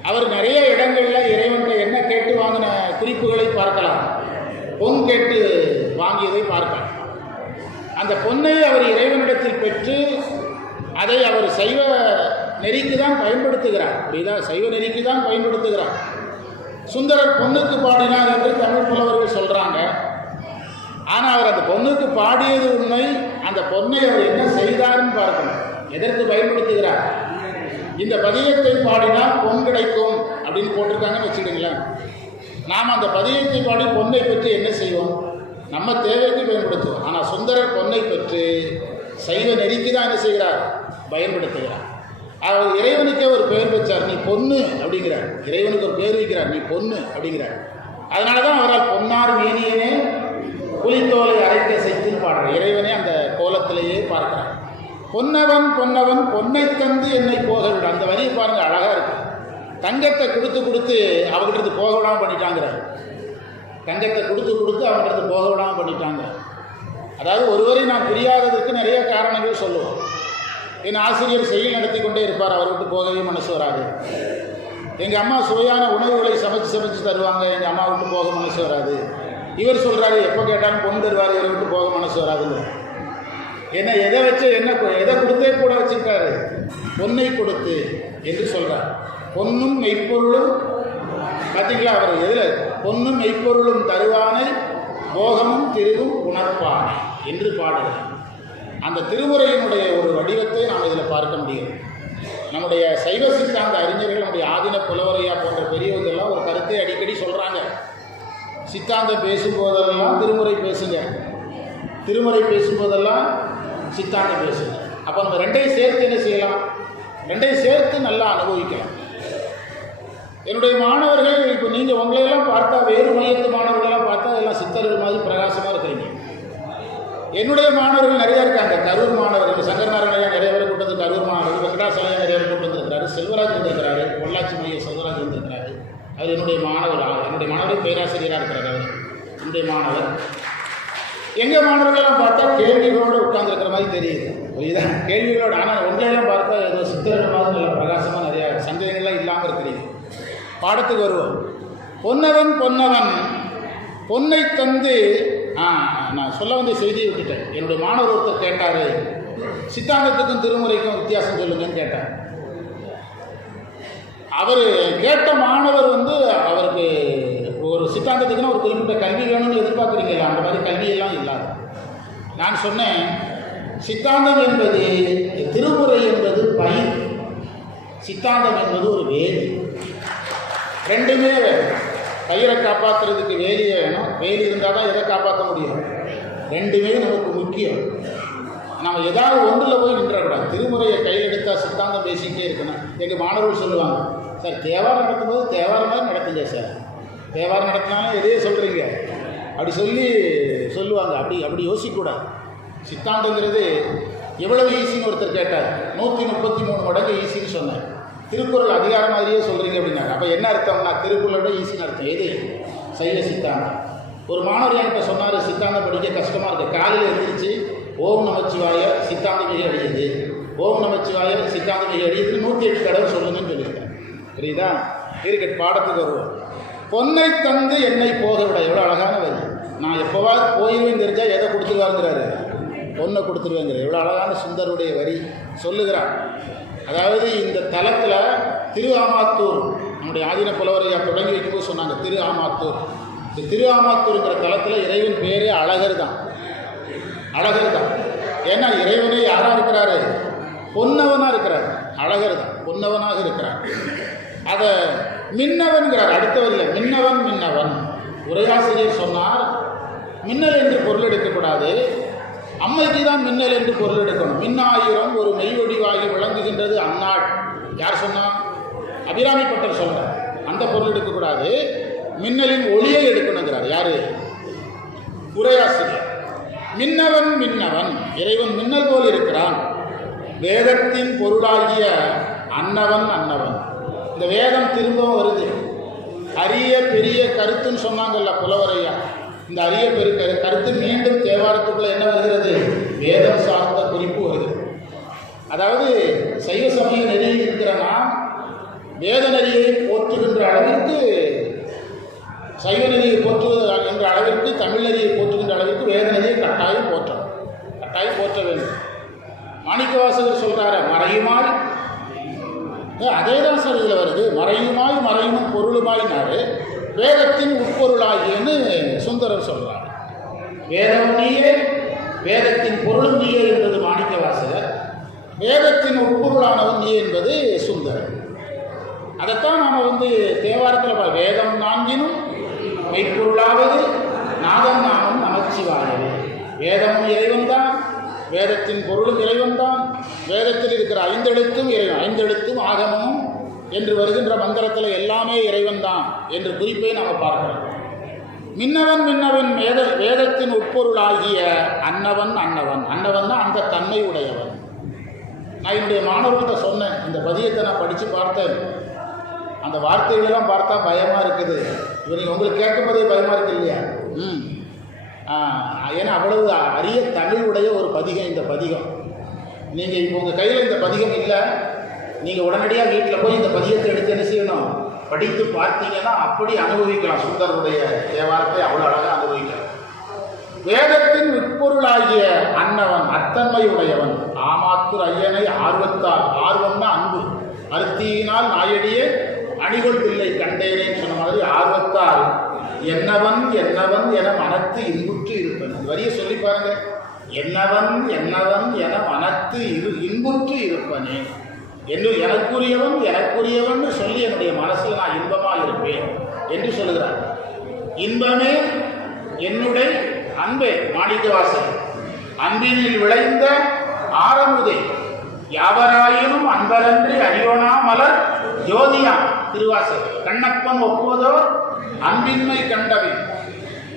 அவர் நிறைய இடங்களில் இறைவன்கிட்ட என்ன கேட்டு வாங்கின குறிப்புகளை பார்க்கலாம். பொன் கேட்டு வாங்கியதை பார்க்கலாம். அந்த பொன்னை அவர் இறைவனிடத்தில் பெற்று அதை அவர் சைவ நெறிக்கு தான் பயன்படுத்துகிறார். அப்படிதான் சைவ நெறிக்கு தான் பயன்படுத்துகிறார். சுந்தரர் பொண்ணுக்கு பாடினார் என்று தமிழ் புலவர்கள் சொல்கிறாங்க. ஆனால் அவர் அந்த பொண்ணுக்கு பாடியது உண்மை. அந்த பொண்ணை அவர் என்ன செய்தார்னு பார்க்கணும். எதற்கு பயன்படுத்துகிறார்? இந்த பதிகத்தை பாடினால் பொன் கிடைக்கும் அப்படின்னு போட்டிருக்காங்கன்னு வச்சுக்கிடுங்களேன். நாம் அந்த பதிகத்தை பாடி பொன்னை பெற்று என்ன செய்வோம்? நம்ம தேவைக்கு பயன்படுத்துவோம். ஆனால் சுந்தரர் பொன்னை பெற்று சைவ நெறிக்கு தான் என்ன செய்கிறார்? பயன்படுத்துகிறார். அவர் இறைவனுக்கே ஒரு பெயர் வச்சார், நீ பொண்ணு அப்படிங்கிறார். இறைவனுக்கு ஒரு பெயர் வைக்கிறார், நீ பொண்ணு அப்படிங்கிறார். அதனால தான் அவரால் பொன்னார் மேனியனே புலித்தோலை அரைக்க செய்து பாடுறார். இறைவனே அந்த கோலத்திலேயே பார்க்கிறார். பொன்னவன் பொன்னை தந்து என்னை போக விட. அந்த வரியை பாருங்க, அழகாக இருக்கு. தங்கத்தை கொடுத்து அவங்ககிட்ட போக விடாமல் பண்ணிட்டாங்கிறார். தங்கத்தை கொடுத்து அவங்ககிட்ட போக விடாமல் பண்ணிட்டாங்க. அதாவது ஒருவரை நாம் புரியாததற்கு நிறைய காரணங்கள் சொல்லுவோம். என் ஆசிரியர் செயல் நடத்தி கொண்டே இருப்பார், அவர் விட்டு போகவே மனசு வராது. எங்கள் அம்மா சுவையான உணவுகளை சமைச்சு தருவாங்க, எங்கள் அம்மா விட்டு போக மனசு வராது. இவர் சொல்கிறாரு எப்போ கேட்டாலும் பொன் தருவார், இவரை விட்டு போக மனசு வராதுன்னு. என்ன எதை வச்சு என்ன எதை கொடுத்தே கூட வச்சுருக்காரு, பொன்னை கொடுத்து என்று சொல்கிறார். பொன்னும் மெய்ப்பொருளும் பார்த்தீங்களா, அவர் எதில் பொன்னும் மெய்ப்பொருளும் தருவானை போகமும் திருவும் உணர்ப்பானை என்று பாடுகிறார். அந்த திருமுறையினுடைய ஒரு வடிவத்தை நாம் இதில் பார்க்க முடியும். நம்முடைய சைவ சித்தாந்த அறிஞர்கள், நம்முடைய ஆதின புலவரையா போன்ற பெரியவர்கள்லாம் ஒரு கருத்தை அடிக்கடி சொல்கிறாங்க. சித்தாந்தம் பேசும்போதெல்லாம் திருமுறை பேசுங்க, திருமுறை பேசும்போதெல்லாம் சித்தாந்தம் பேசுங்க. அப்போ நம்ம ரெண்டையும் சேர்த்து என்ன செய்யலாம், ரெண்டையும் சேர்த்து நல்லா அனுபவிக்கலாம். என்னுடைய மாணவர்கள் இப்போ நீங்கள் உங்களையெல்லாம் பார்த்தா, வேறு மையத்து மாணவர்களெல்லாம் பார்த்தா எல்லாம் சித்தர்கள் மாதிரி பிரகாசமாக இருக்கிறீங்க. என்னுடைய மாணவர்கள் நிறையா இருக்காங்க. கரூர் மாணவர்கள், சங்கர் நாராயணன் நிறைய பேர் கூட்டு வந்து, கரூர் மாணவர்கள், வெங்கடாசலையா நிறைய பேர் கூட்டு வந்திருக்கிறாரு, செல்வராஜ் வந்திருக்கிறாரு, பொள்ளாச்சி மைய செல்வராஜ் வந்திருக்கிறாரு. அவர் என்னுடைய மாணவர் பேராசிரியராக இருக்கிறார். அவர் என்னுடைய மாணவர். எங்கள் மாணவர்களெல்லாம் பார்த்தா கேள்விகளோடு உட்கார்ந்துருக்கிற மாதிரி தெரியுது. இதுதான் கேள்விகளோடு. ஆனால் உங்களையெல்லாம் பார்த்தா ஏதோ சித்தர்கள் மாதிரி நல்ல பிரகாசமாக நிறையா சந்தேகங்கள்லாம் இல்லாமல் இருக்கிறீங்க. பாடத்துக்கு வருவோம். பொன்னவன் பொன்னவன் பொன்னை தந்து, நான் சொல்ல வந்த செய்தியை விட்டுட்டேன். என்னுடைய மாணவர் ஒருத்தர் கேட்டார், சித்தாந்தத்துக்கும் திருமுறைக்கும் வித்தியாசம் சொல்லுங்கன்னு கேட்டார். அவர் கேட்ட மாணவர் அவருக்கு ஒரு சித்தாந்தத்துக்குன்னு ஒரு குறிப்பிட்ட கல்வி வேணும்னு எதிர்பார்க்குறீங்களா, அந்த மாதிரி கல்வியெல்லாம் இல்லாது. நான் சொன்னேன், சித்தாந்தம் என்பது திருமுறை என்பது பயிர், சித்தாந்தம் என்பது ஒரு வேலி. ரெண்டுமே வேணும். பயிரை காப்பாற்றுறதுக்கு வேலியே வேணும், வேலி இருந்தால் தான் எதை காப்பாற்ற முடியும். ரெண்டுமே நமக்கு முக்கியம். நம்ம ஏதாவது ஒன்றில் போய் நின்றக்கூடாது. திருமுறையை கையில் எடுத்தால் சித்தாந்தம் பேசிக்கிட்டே இருக்கணும். எங்கள் மாணவர்கள் சொல்லுவாங்க, சார் தேவாரம் நடத்தும்போது தேவாரம் மாதிரி நடத்துங்க சார், தேவாரம் நடத்தினாலும் எதையே சொல்கிறீங்க அப்படி சொல்லுவாங்க. அப்படி யோசிக்கக்கூடாது. சித்தாந்தங்கிறது எவ்வளவு ஈஸின்னு ஒருத்தர் கேட்டார். 133 மடங்கு ஈஸின்னு சொன்னேன். திருக்குறள் அதிகாரம் மாதிரியே சொல்கிறீங்க அப்படின்னாங்க. அப்போ என்ன அர்த்தம்னா, திருக்குறளோட ஈஸின்னு அர்த்தம். எது? சைவ சித்தாந்தம். ஒரு மாணவர் என்கிட்ட சொன்னார், சித்தாந்தம் படிக்க கஷ்டமாக இருக்குது. காலையில் எழுந்திரிச்சு ஓம் நமச்சிவாய சித்தாந்தம் மிக அடியுது, ஓம் நமச்சிவாய சித்தாந்தம் மிக அடியுது 108 தடவை சொல்லுங்கன்னு சொல்லியிருக்கேன். புரியுதா? இருக்கட்டு, பாடத்துக்கு வருவோம். பொன்னை தந்து என்னை போக விட, எவ்வளோ அழகான வரி. நான் எப்போவாது போயிடுவேன் தெரிஞ்சால் எதை கொடுத்துருவாருங்கிறாரு, பொண்ணை கொடுத்துருவேங்கிற எவ்வளோ அழகான சுந்தருடைய வரி சொல்லுகிறார். அதாவது இந்த தலத்தில் திரு ஆமாத்தூர், நம்முடைய ஆதீன புலவரையா தொடங்கி வைக்கும்போது சொன்னாங்க திரு ஆமாத்தூர். இந்த திரு ஆமாத்தூருங்கிற தலத்தில் இறைவன் பேரே அழகர் தான். அழகர் தான். ஏன்னா இறைவனே யாராக இருக்கிறாரு, பொன்னவனாக இருக்கிறார். அழகர் தான், பொன்னவனாக இருக்கிறார். அதை மின்னவன்கிறார் அடுத்த வரியில். மின்னவன் உரையாசிரியர் சொன்னார், மின்னல் என்று பொருள் எடுக்கக்கூடாது, அம்மைக்கு தான் மின்னல் என்று பொருள் எடுக்கணும். மின்னாயிரம் ஒரு மெய்வடிவாகி விளங்குகின்றது அந்நாள். யார் சொன்னால்? அபிராமி பட்டர் சொல்கிறார். அந்த பொருள் எடுக்கக்கூடாது, மின்னலின் ஒளியை எடுக்கணுங்கிறார். யார்? உரையாசிரியர். மின்னவன் இறைவன் மின்னல் போல் இருக்கிறான். வேதத்தின் பொருளாகிய அன்னவன். இந்த வேதம் திரும்பவும் வருது. அரிய பெரிய கருத்துன்னு சொன்னாங்கல்ல புலவரையா, இந்த அரிய பெரிய கருத்து மீண்டும் தேவாரத்துக்குள்ள என்ன வருகிறது? வேதம் சார்ந்த குறிப்பு வருது. அதாவது சைவ சமய நெறியில் இருக்கிற நாம் வேத நெறியை போற்றுகின்ற அளவிற்கு, சைவ நெறியை போற்றுவது என்ற அளவிற்கு, தமிழ் நெறியை போற்றுகின்ற அளவிற்கு வேத நெறியை கட்டாயம் போற்ற வேண்டும். மாணிக்கவாசகர் சொல்கிறார, மறையுமாய், அதே தான் சார் இதில் வருது. மறையும் பொருளுமாயினாரு வேதத்தின் உட்பொருளாகியன்னு சுந்தரர் சொல்கிறார். வேதம் நீயே, வேதத்தின் பொருளும் நீயே என்பது மாணிக்கவாசகர், வேதத்தின் உட்பொருளானவன் நீ என்பது சுந்தரர். அதைத்தான் நாம் தேவாரத்தில் வேதம் நான்கினும் மெய்ப்பொருளாவது நாதம் நாமும் நமச்சிவாயவே. வேதமும் இறைவன் தான், வேதத்தின் பொருளும் இறைவன் தான், வேதத்தில் இருக்கிற 5 எழுத்தும் இறைவன், 5 எழுத்தும் ஆகமமும் என்று வருகின்ற மந்திரத்தில் எல்லாமே இறைவன் தான் என்று குறிப்பை நாம் பார்க்கிறோம். மின்னவன் வேதத்தின் உட்பொருளாகிய அன்னவன் தான் அந்த தன்மை உடையவன். நான் என்னுடைய மாணவர்கிட்ட சொன்னேன், இந்த பதியத்தை நான் படித்து பார்த்தேன், அந்த வார்த்தைகளெல்லாம் பார்த்தா பயமாக இருக்குது. இவங்க உங்களுக்கு கேட்கும்போதே பயமாக இருக்கு இல்லையா? ஏன்னா அவ்வளவு அரிய தமிழுடைய ஒரு பதிகம் இந்த பதிகம். நீங்கள் இப்போ உங்கள் கையில் இந்த பதிகம் இல்லை, நீங்கள் உடனடியாக வீட்டில் போய் இந்த பதியத்தை எடுத்து என்ன செய்யணும்? படித்து பார்த்தீங்கன்னா அப்படி அனுபவிக்கலாம். சுந்தரருடைய தேவாரத்தை அவ்வளோ அழகாக அனுபவிக்கலாம். வேதத்தின் உட்பொருளாகிய அன்னவன் அத்தன்மை உடையவன் ஆமாத்தூர் ஐயனை ஆர்வத்தால், ஆர்வம்னா அன்பு, அருத்தியினால் நாயடியே அணிகொள் பிள்ளை கண்டேனேன்னு சொன்ன மாதிரி ஆர்வத்தால் என்னவன் என்னவன் என மனத்து இன்புற்று இருப்பன். வரிய சொல்லி பாருங்க. என்னவன் என்னவன் என மனத்து இன்புற்று இருப்பனே என்று எனக்குரியவன் எனக்குரியவன் சொல்லி என்னுடைய மனசில் நான் இன்பமாக இருப்பேன் என்று சொல்லுகிறார். இன்பமே என்னுடைய அன்பே மாணிக்கவாசல் அன்பினில் விளைந்த ஆரமுதே யாவராயினும் அன்பரன்றி அறியோனா மலர் ஜோதியா திருவாசல். கண்ணப்பன் ஒப்புவதோர் அன்பின்மை கண்டவின்.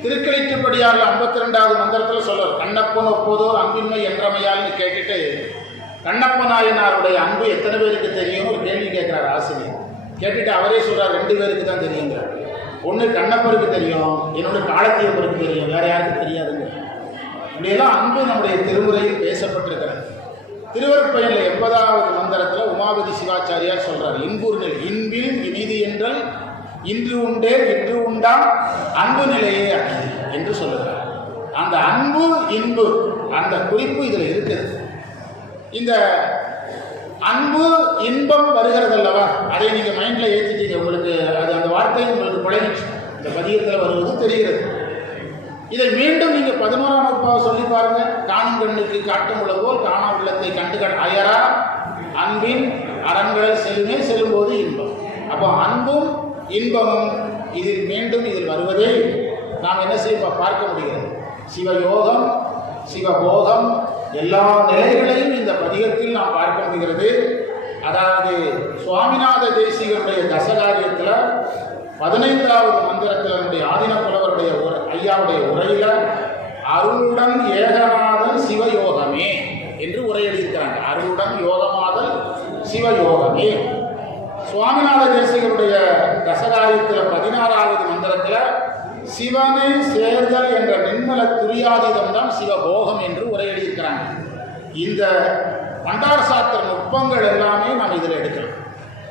திருக்களிற்றுப்படியார் 52வது மந்திரத்தில் சொல்றார். கண்ணப்பன் ஒப்புவதோர் அன்பின்மை என்றமையால்னு கேட்டுட்டு கண்ணப்ப நாயனாருடைய அன்பு எத்தனை பேருக்கு தெரியும் ஒரு கேள்வி கேட்கிறார் ஆசிரியர். கேட்டுட்டு அவரே சொல்றார் 2 பேருக்கு தான் தெரியுங்கிறார். ஒன்று கண்ணப்பருக்கு தெரியும், என்னோட காலத்தீயப்பருக்கு தெரியும், வேற யாருக்கு தெரியாதுங்க. இப்படியெல்லாம் அன்பு நம்முடைய திருமுறையில் பேசப்பட்டிருக்கிறது. திருவருட்பயனில் 80வது மந்திரத்தில் உமாபதி சிவாச்சாரியார் சொல்றார். இன்பூர் நிலை இன்பில் இனிது என்றால் இன்று உண்டே இன்று உண்டா அன்பு நிலையே அணிது என்று சொல்லுகிறார். அந்த அன்பு இன்பு அந்த குறிப்பு இதில் இருக்குது. இந்த அன்பு இன்பம் வருகிறது அல்லவா, அதை நீங்கள் மைண்டில் ஏற்றிட்டீங்க. உங்களுக்கு அது அந்த வார்த்தை உங்களுக்கு பழகிச்சு. இந்த பதியத்தில் வருவது தெரிகிறது. இதை மீண்டும் நீங்கள் 11ஆம் வகுப்பாக சொல்லி பாருங்க. காணும் கண்ணுக்கு காட்டும் உள்ள போல் காணா உள்ளத்தை கண்டு அயரா அன்பின் அரண்களை செல்லுமே செல்லும்போது இன்பம். அப்போ அன்பும் இன்பமும் இதில் மீண்டும் இதில் வருவதை நாம் என்ன செய்ய பார்க்க முடிகிறது. சிவயோகம் சிவபோகம் எல்லா நிலைகளையும் இந்த பதிகத்தில் நாம் பார்க்க முடிகிறது. அதாவது சுவாமிநாத தேசிகருடைய தசகாரியத்தில் 15வது மந்திரத்தில் நம்முடைய ஆதின புலவருடைய ஐயாவுடைய உரையில் அருளுடன் ஏகநாதல் சிவயோகமே என்று உரை எழுதியிருக்கிறாங்க. அருளுடன் யோகமாதல் சிவயோகமே. சுவாமிநாத தேசிகருடைய தசகாரியத்தில் 16வது மந்திரத்தில் சிவனை சேர்தல் என்ற நிர்மல துரியாதீதம் தான் சிவபோகம் என்று உரை எழுதியிருக்கிறாங்க. இந்த பண்டார சாத்திர நுட்பங்கள் எல்லாமே நாம் இதில் எடுக்கலாம்.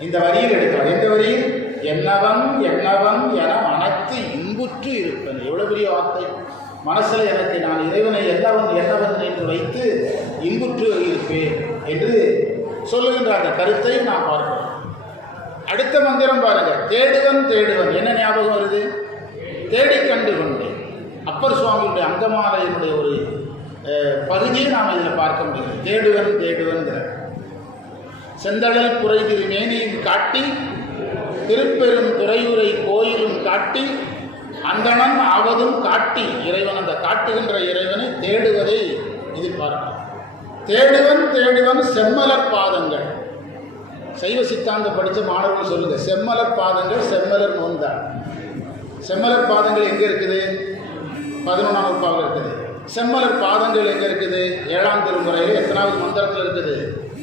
இந்த வரியில் எடுக்கலாம். எந்த வரியில்? என்னவன் என்னவன் என மனத்து இன்புற்று இருப்பேன். எவ்வளவு பெரிய வார்த்தை! மனசில் எனக்கு நான் இறைவனை என்னவன் என்னவன் என்று வைத்து இன்புற்று இருப்பேன் என்று சொல்லுகின்ற அந்த கருத்தை நாம் பார்க்கிறோம். அடுத்த மந்திரம் பாருங்க. தேடுவன் தேடுவன். என்ன ஞாபகம் வருது? தேடி கண்டு கொண்டேன். அப்பர் சுவாமியுடைய அங்கமாலையினுடைய ஒரு பகுதியை நாம் இதில் பார்க்க முடியும். தேடுவன் தேடுவன்கிற செந்தழல் புரை திருமேனியும் காட்டி திருப்பெரும் துறையுரை கோயிலும் காட்டி அந்தணன் ஆவதும் காட்டி இறைவன் அந்த காட்டுகின்ற இறைவனை தேடுவதை இதில் பார்க்கலாம். தேடுவன் தேடுவன் செம்மலர் பாதங்கள். சைவ சித்தாந்த படித்த மாணவர்கள் சொல்லுங்க. செம்மலர் பாதங்கள் செம்மலர் நோந்தாள். செம்மலர் பாதங்கள் எங்கே இருக்குது? 11ஆம் வகுப்பாவில் இருக்குது. செம்மலர் பாதங்கள் எங்கே இருக்குது? 7ஆம் திருமுறையில் எத்தனாவது மந்திரத்தில் இருக்குது?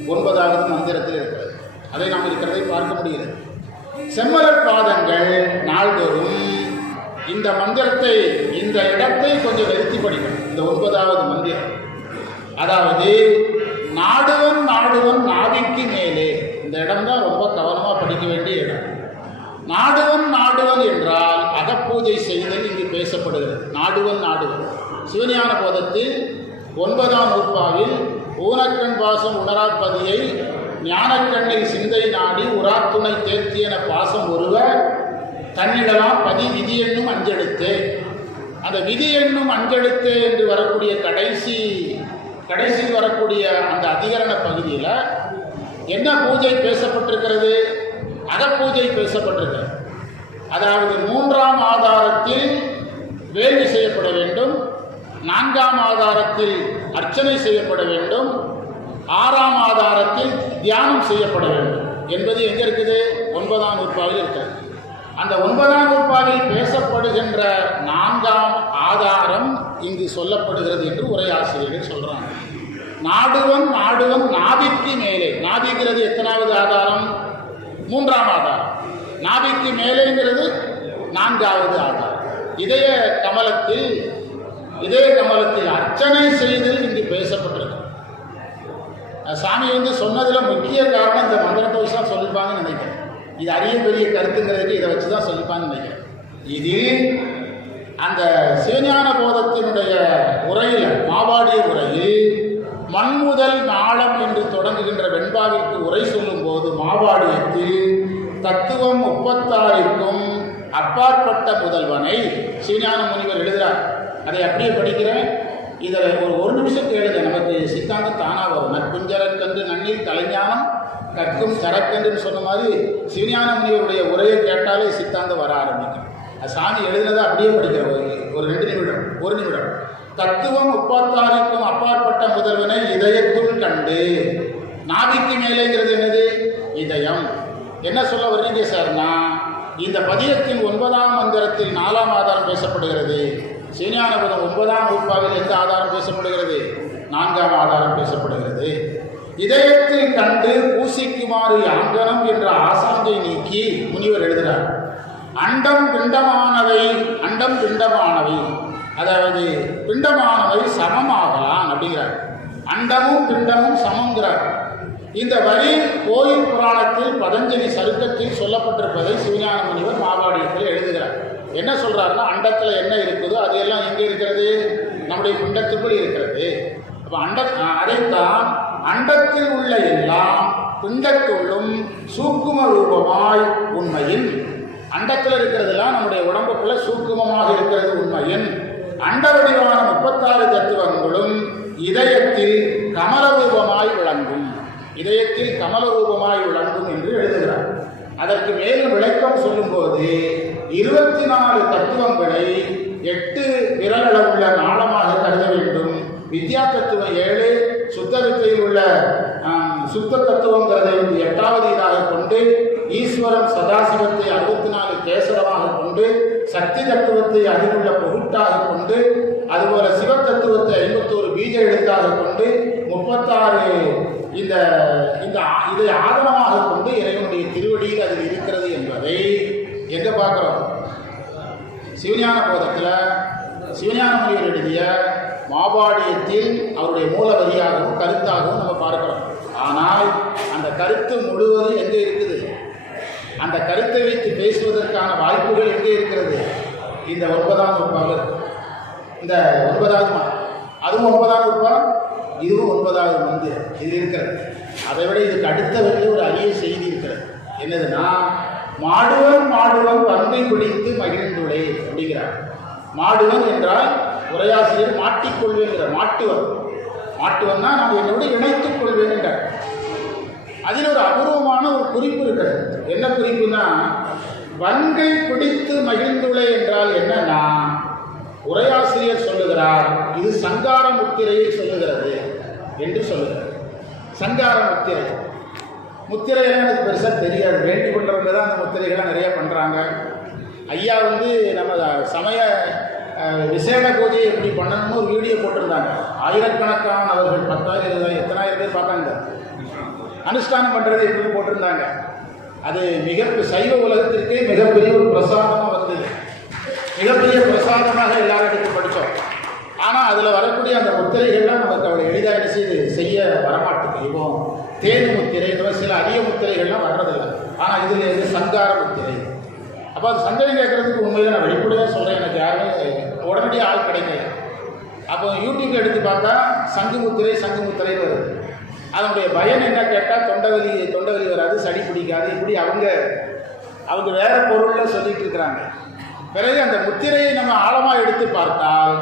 9வது மந்திரத்தில் இருக்கிறது. அதை நாம் இருக்கிறதை பார்க்க முடிகிறது. செம்மலர் பாதங்கள் நாள்தோறும் இந்த மந்திரத்தை இந்த இடத்தை கொஞ்சம் நிறுத்தி படிக்கணும். இந்த 9வது மந்திரம், அதாவது நாடுவன் நாடுவன் நாவிக்கு மேலே. இந்த இடம்தான் ரொம்ப கவனமாக படிக்க வேண்டிய இடம். நாடுவன் நாடுவன் என்றால் அகப்பூஜை செய்தல் இங்கு பேசப்படுகிறது. நாடுவன் நாடுவன் சிவஞான போதத்தில் 9ஆம் நூற்பாவில் ஊனக்கண் பாசம் உணராப்பதியை ஞானக்கண்ணில் சிந்தை நாடி உராத்துணை தேர்த்தியன பாசம் ஒருவ தன்னிடலாம் பதி விதி என்னும் அஞ்செழுத்து. அந்த விதி என்னும் அஞ்செழுத்து என்று வரக்கூடிய கடைசி வரக்கூடிய அந்த அதிகரண பகுதியில் என்ன பூஜை பேசப்பட்டிருக்கிறது? அகப்பூஜை பேசப்பட்டிருக்கிறது. அதாவது 3ஆம் ஆதாரத்தில் வேள்வி செய்யப்பட வேண்டும், 4ஆம் ஆதாரத்தில் அர்ச்சனை செய்யப்பட வேண்டும், 6ஆம் ஆதாரத்தில் தியானம் செய்யப்பட வேண்டும் என்பது எங்கே இருக்குது? 9ஆம் நூற்பாவில் இருக்கிறது. அந்த 9ஆம் நூற்பாவில் பேசப்படுகின்ற 4ஆம் ஆதாரம் இங்கு சொல்லப்படுகிறது என்று உரையாசிரியர்கள் சொல்கிறாங்க. நாடுவன் நாடுவன் நாபிக்கு மேலே. நாபிக்கிறது எத்தனாவது ஆதாரம்? 3ஆம் ஆதாரம். நாபிக்கு மேலேங்கிறது 4வது ஆதாரம். இதய கமலத்தில் அர்ச்சனை செய்தல் இங்கு பேசப்பட்டிருக்கு. சாமி சொன்னதில் முக்கிய காரணம் இந்த மந்திரத்தை விஷயம் சொல்லிப்பாங்கன்னு நினைக்கிறேன். இது அரிய பெரிய கருத்துங்கிறதுக்கு இதை வச்சு தான் சொல்லிப்பான்னு நினைக்கிறேன். இதில் அந்த சிவஞான போதத்தினுடைய உரையில், மாவாடிய உரையில் மண்முதல் நாளம் என்று தொடங்குகின்ற வெண்பாவிற்கு உரை சொல்லும் போது மாவாடியத்தில் தத்துவம் 36க்கும் அப்பாற்பட்ட முதல்வனை சிவஞான முனிவர் எழுதுகிறார். அதை அப்படியே படிக்கிறேன். இதில் ஒரு நிமிஷம் கேளுங்க, நமக்கு சித்தாந்தம் தானாக வரும். நற்குஞ்சரக்கன்று நன்னீர் கலைஞானம் கற்கும் சரக்கன்றுன்னு சொன்ன மாதிரி சிவஞான முனிவருடைய உரையை கேட்டாலே சித்தாந்தம் வர ஆரம்பிக்கும். சாமி எழுதுனதை அப்படியே படிக்கிற ஒரு 1 நிமிடம். தத்துவம் 36க்கும் அப்பாற்பட்ட முதல்வனை இதயத்துள் கண்டு. நாபிக்கு மேலேங்கிறது என்னது? இதயம். என்ன சொல்ல வர்றீங்க சார்னா, இந்த பதியத்தின் 9ஆம் மந்திரத்தில் 4ஆம் ஆதாரம் பேசப்படுகிறது. சிவஞான போதம் 9ஆம் வகுப்பாவில் எந்த ஆதாரம் பேசப்படுகிறது? 4ஆம் ஆதாரம் பேசப்படுகிறது. இதயத்தில் கண்டு பூசிக்குமாறு அங்கனம் என்ற ஆசாங்கை நீக்கி முனிவர் எழுதுகிறார். அண்டம் பிண்டமானவை, அதாவது பிண்டமானவை சமமாகலாம் அப்படிங்கிறார். அண்டமும் பிண்டமும் சமங்கிறார். இந்த வரி கோயில் புராணத்தில் பதஞ்சலி சருக்கத்தில் சொல்லப்பட்டிருப்பதை சிவஞான முனிவர் மாவாடியத்தில் எழுதுகிறார். என்ன சொல்றாருன்னா, அண்டத்தில் என்ன இருக்குதோ அது எல்லாம் எங்கே இருக்கிறது? நம்முடைய பிண்டத்துக்குள் இருக்கிறது. அப்போ அதைத்தான் அண்டத்தில் உள்ள எல்லாம் பிண்டத்துள்ளும் சூக்கும ரூபமாய் உண்மையின். அண்டத்தில் இருக்கிறதெல்லாம் நம்முடைய உடம்புக்குள்ள சூக்குமமாக இருக்கிறது உண்மையின். அண்ட வடிவான 36 தத்துவங்களும் இதயத்தில் கமலரூபமாய் விளங்கும். இதயத்தில் கமலரூபமாய் விளங்கும் என்று எழுதுகிறார். அதற்கு மேலும் விளக்கம் சொல்லும்போது 24 தத்துவங்களை 8 விரலளவுள்ள நாளமாக கருத வேண்டும். வித்யா தத்துவம் 7, சுத்த வித்தையில் உள்ள சுத்த தத்துவங்கிறதை 8வது இதாக கொண்டு, ஈஸ்வரன் சதாசிவத்தை 64 கேசரமாக கொண்டு, சக்தி தத்துவத்தை அதிலுள்ள பொருட்டாக கொண்டு, அதுபோல சிவ தத்துவத்தை 51 பீஜ எழுத்தாக கொண்டு 36 இதை ஆதரமாக கொண்டு இறைவனுடைய திருவடியில் அதில் இருக்கிறது என்பதை எங்க பார்க்கிறோம்? சிவஞான போதத்தில் சிவஞான முனிவர் எழுதிய மாவாடியத்தில் அவருடைய மூல வரியாகவும் கருத்தாகவும் நம்ம பார்க்கிறோம். ஆனால் அந்த கருத்து முழுவதும் எங்கே இருக்குது? அந்த கருத்தை வைத்து பேசுவதற்கான வாய்ப்புகள் எங்கே இருக்கிறது? இந்த 9ஆம் வகுப்பாக. இந்த 9வது, அதுவும் 9ஆம் வகுப்பா, இதுவும் 9வது மந்திரம் இது இருக்கிறது. அதை விட இதுக்கு அடுத்த வரையில் ஒரு அரிய செய்தி இருக்கிறது. என்னதுன்னா, மாடுவன் பங்கை பிடித்து மகிழ்ந்துளே அப்படிங்கிறார். மாடுவன் என்றால் உரையாசிரியர் மாட்டிக்கொள்வேங்கிற. மாட்டுவன்னா நான் என்னோடு இணைத்துக் கொள்வேன் என்றார். அதில் ஒரு அபூர்வமான ஒரு குறிப்பு இருக்கிறது. என்ன குறிப்புனா, வங்கை பிடித்து மகிழ்ந்துளே என்றால் என்னன்னா, உரையாசிரியர் சொல்லுகிறார், இது சங்கார முத்திரையை சொல்லுகிறது என்று சொல்லுகிறார். சங்கார முத்திரையெல்லாம் எனக்கு பெருசாக தெரியாது. வேண்டி கொண்டவங்க தான் அந்த முத்திரைகள்லாம் நிறையா பண்ணுறாங்க. ஐயா நம்ம சமய விசேட பூஜையை எப்படி பண்ணணும்னு ஒரு வீடியோ போட்டிருந்தாங்க. ஆயிரக்கணக்கானவர்கள் 10,000 20,000 எத்தனாயிரம் பேர் பார்த்தாங்க. அனுஷ்டானம் பண்ணுறது எப்படி போட்டிருந்தாங்க. அது சைவ உலகத்திற்கே மிகப்பெரிய ஒரு பிரசாதமாக வந்தது. மிகப்பெரிய பிரசாதமாக எல்லாரும் எடுத்து படித்தோம். ஆனால் அதில் வரக்கூடிய அந்த முத்திரைகள்லாம் நமக்கு அவ்வளோ எளிதாக செய்ய வரமாட்டேங்குது. இப்போ தேன் முத்திரை, இந்த மாதிரி சில அரிய முத்திரைகள்லாம் வர்றதில்லை. ஆனால் இதில் இது சங்கார முத்திரை. அப்போ அது சந்தேகம் கேட்குறதுக்கு உண்மையில நான் வெளிப்படையாக சொல்கிறேன். எனக்கு யாருமே உடனடியாக ஆள் கிடைக்கல. அப்போ யூடியூப்பில் எடுத்து பார்த்தா சங்கு முத்திரைன்னு வருது. அதனுடைய பயன் என்ன கேட்டால் தொண்டவலி வராது, சளி பிடிக்காது. இப்படி அவங்க வேறு பொருளில் சொல்லிட்டு இருக்கிறாங்க. பிறகு அந்த முத்திரையை நம்ம ஆழமாக எடுத்து பார்த்தால்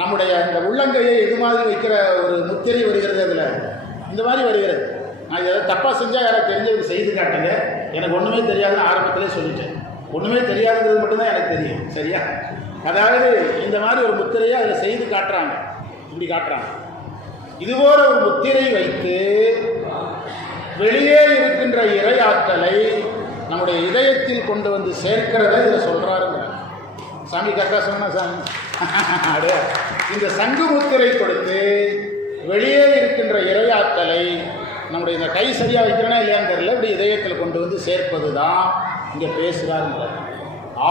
நம்முடைய இந்த உள்ளங்கையை எது மாதிரி வைக்கிற ஒரு முத்திரை வருகிறது. அதில் இந்த மாதிரி வருகிறது. நான் இதை தப்பாக செஞ்சால் யாராவது தெரிஞ்சவங்க செய்து காட்டுங்க. எனக்கு ஒன்றுமே தெரியாதுன்னு ஆரம்பத்திலே சொல்லிட்டேன். ஒன்றுமே தெரியாதுங்கிறது மட்டும்தான் எனக்கு தெரியும். சரியா? அதாவது இந்த மாதிரி ஒரு முத்திரையை அதில் செய்து காட்டுறாங்க. இப்படி காட்டுறாங்க. இதுபோல ஒரு முத்திரை வைத்து வெளியே இருக்கின்ற இறை ஆற்றலை நம்முடைய இதயத்தில் கொண்டு வந்து சேர்க்கிறத இதில் சொல்கிறாருங்க. சாமி கரெக்டாக சொன்னா சாமி. இந்த சங்கு முத்திரை கொடுத்து வெளியே இருக்கின்ற இறை ஆற்றலை நம்முடைய இந்த கை சரியாக வைக்கிறேன்னா இல்லையான்னு தெரியல, இப்படி இதயத்தில் கொண்டு வந்து சேர்ப்பது தான் இங்கே பேசுகிறாருங்க.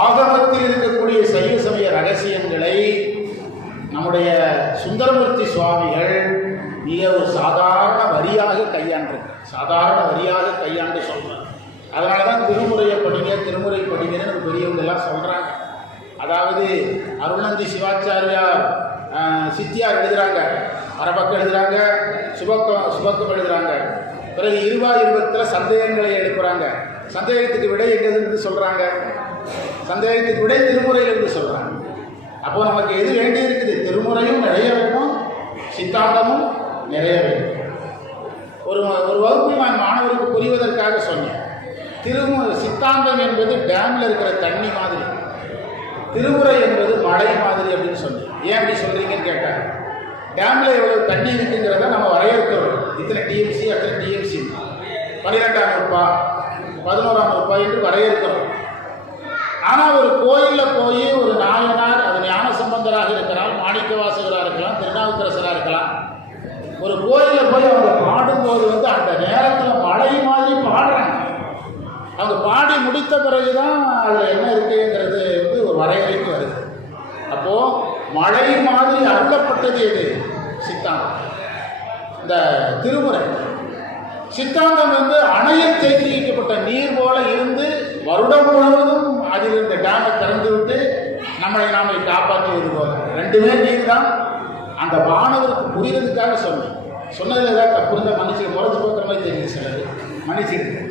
ஆகமத்தில் இருக்கக்கூடிய சைவ சமய ரகசியங்களை நம்முடைய சுந்தரமூர்த்தி சுவாமிகள் மிக ஒரு சாதாரண வரியாக கையாண்டு சொல்கிறார். அதனால தான் திருமுறையை படிங்க, திருமுறை படிங்கன்னு நம்ம பெரியவங்க எல்லாம் சொல்கிறாங்க. அதாவது அருணந்தி சிவாச்சாரியார் சித்தியார் எழுதுகிறாங்க, மரபக்கம் எழுதுகிறாங்க, சுபக்கம் எழுதுகிறாங்க. பிறகு இருபத்தில் சந்தேகங்களை எழுப்புறாங்க. சந்தேகத்துக்கு விடை எங்கிருந்து சொல்கிறாங்க? சந்தேகத்துக்கு விடை திருமுறையிலிருந்து சொல்கிறாங்க. அப்போது நமக்கு எது வேண்டி இருக்குது? திருமுறையும் நிறைய வேணும், சித்தாந்தமும் நிறைய வேணும். ஒரு வகுப்பு நான் மாணவருக்கு புரிவதற்காக சொன்னேன். சித்தாந்தம் என்பது டேமில் இருக்கிற தண்ணி மாதிரி, திருமுறை என்பது மழை மாதிரி அப்படின்னு சொன்னேன். ஏன் அப்படி சொல்கிறீங்கன்னு கேட்டாங்க. டேமில் எவ்வளோ தண்ணி இருக்குங்கிறத நம்ம வரையறுக்கிறோம். இத்தனை டிஎம்சி, அத்தனை டிஎம்சி, 12ஆம் ரூபா, 11ஆம் ரூபா என்று வரையறுக்கிறோம். ஆனால் ஒரு கோயிலில் போய் ஒரு நாயனார், அது ஞான சம்பந்தராக இருக்கலாம், மாணிக்க வாசகராக இருக்கலாம், திருநாவுக்கரசராக இருக்கலாம், ஒரு கோயிலில் போய் அவங்க பாடும்போது அந்த நேரத்தில் மழை மாதிரி பாடுறாங்க. அவங்க பாடி முடித்த பிறகு தான் அதில் என்ன இருக்குங்கிறது ஒரு வரையறைக்கு வருது. அப்போது மழை மாதிரி அருளப்பட்டது எது? சித்தாந்தம். இந்த திருமுறை சித்தாந்தம் அணையில் தேக்கி வைக்கப்பட்ட நீர் போல இருந்து வருடம் முழுவதும் அதில் இருந்த டேமை திறந்து விட்டு நம்மளை நாம காப்பாற்றுவது போல. ரெண்டுமே நீர் தான். அந்த மாணவருக்கு புரிகிறதுக்காக சொன்னதில் ஏதாவது தப்பு இருந்தால் மன்னிச்சு, முறைச்சு பார்க்குற மாதிரி தெரியுது சிலது, மன்னிச்சுக்கிட்டு.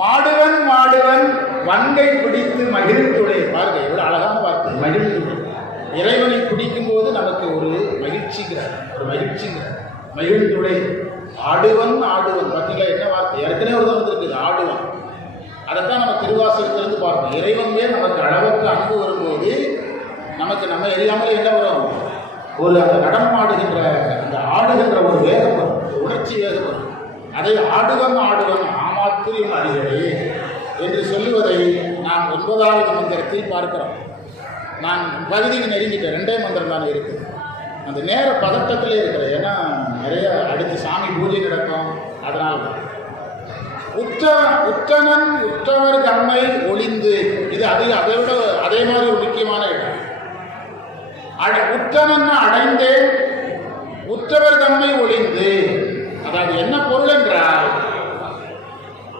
மாடுவன் மாடுவன் வங்கை பிடித்து மகிழ்ந்துடைய, பாருங்க எவ்வளோ அழகான வார்த்தை, மகிழ்ந்துடைய. இறைவனை பிடிக்கும்போது நமக்கு ஒரு மகிழ்ச்சிங்கிறார், மகிழ்ந்துடைய. ஆடுவன் பார்த்தீங்களா என்ன வார்த்தை? ஏற்கனவே ஒரு தான் வந்துருக்குது, ஆடுவன். அதைத்தான் நம்ம திருவாசகத்திலிருந்து பார்ப்போம். இறைவன் மேல் நமக்கு அளவுக்கு அன்பு வரும்போது நமக்கு நம்ம எரியாமல் என்ன வரும்? ஒரு அந்த நடனம் ஆடுகின்ற, அந்த ஆடுகின்ற ஒரு வேகம் வரும், ஒரு உணர்ச்சி வேகம் வரும். அதை ஆடுவன் ஆமாத்திரியும் அறிகளே என்று சொல்லுவதை நாம் 9வது மந்திரத்தில் பார்க்கிறோம். நான் பகுதிக்கு நெருங்கிட்டேன், 2 மந்திரம் தானே இருக்குது. அந்த நேர பதட்டத்திலே இருக்கிற, ஏன்னா நிறைய அடுத்து சாமி பூஜை நடக்கும், அதனால தான். உற்றனன் உற்றவர் தம்மை ஒளிந்து, இது அதை விட அதே மாதிரி ஒரு முக்கியமான இடம். உற்றனன் அடைந்தேன், உற்றவர் தம்மை ஒளிந்து. அதாவது என்ன பொருள் என்றால்,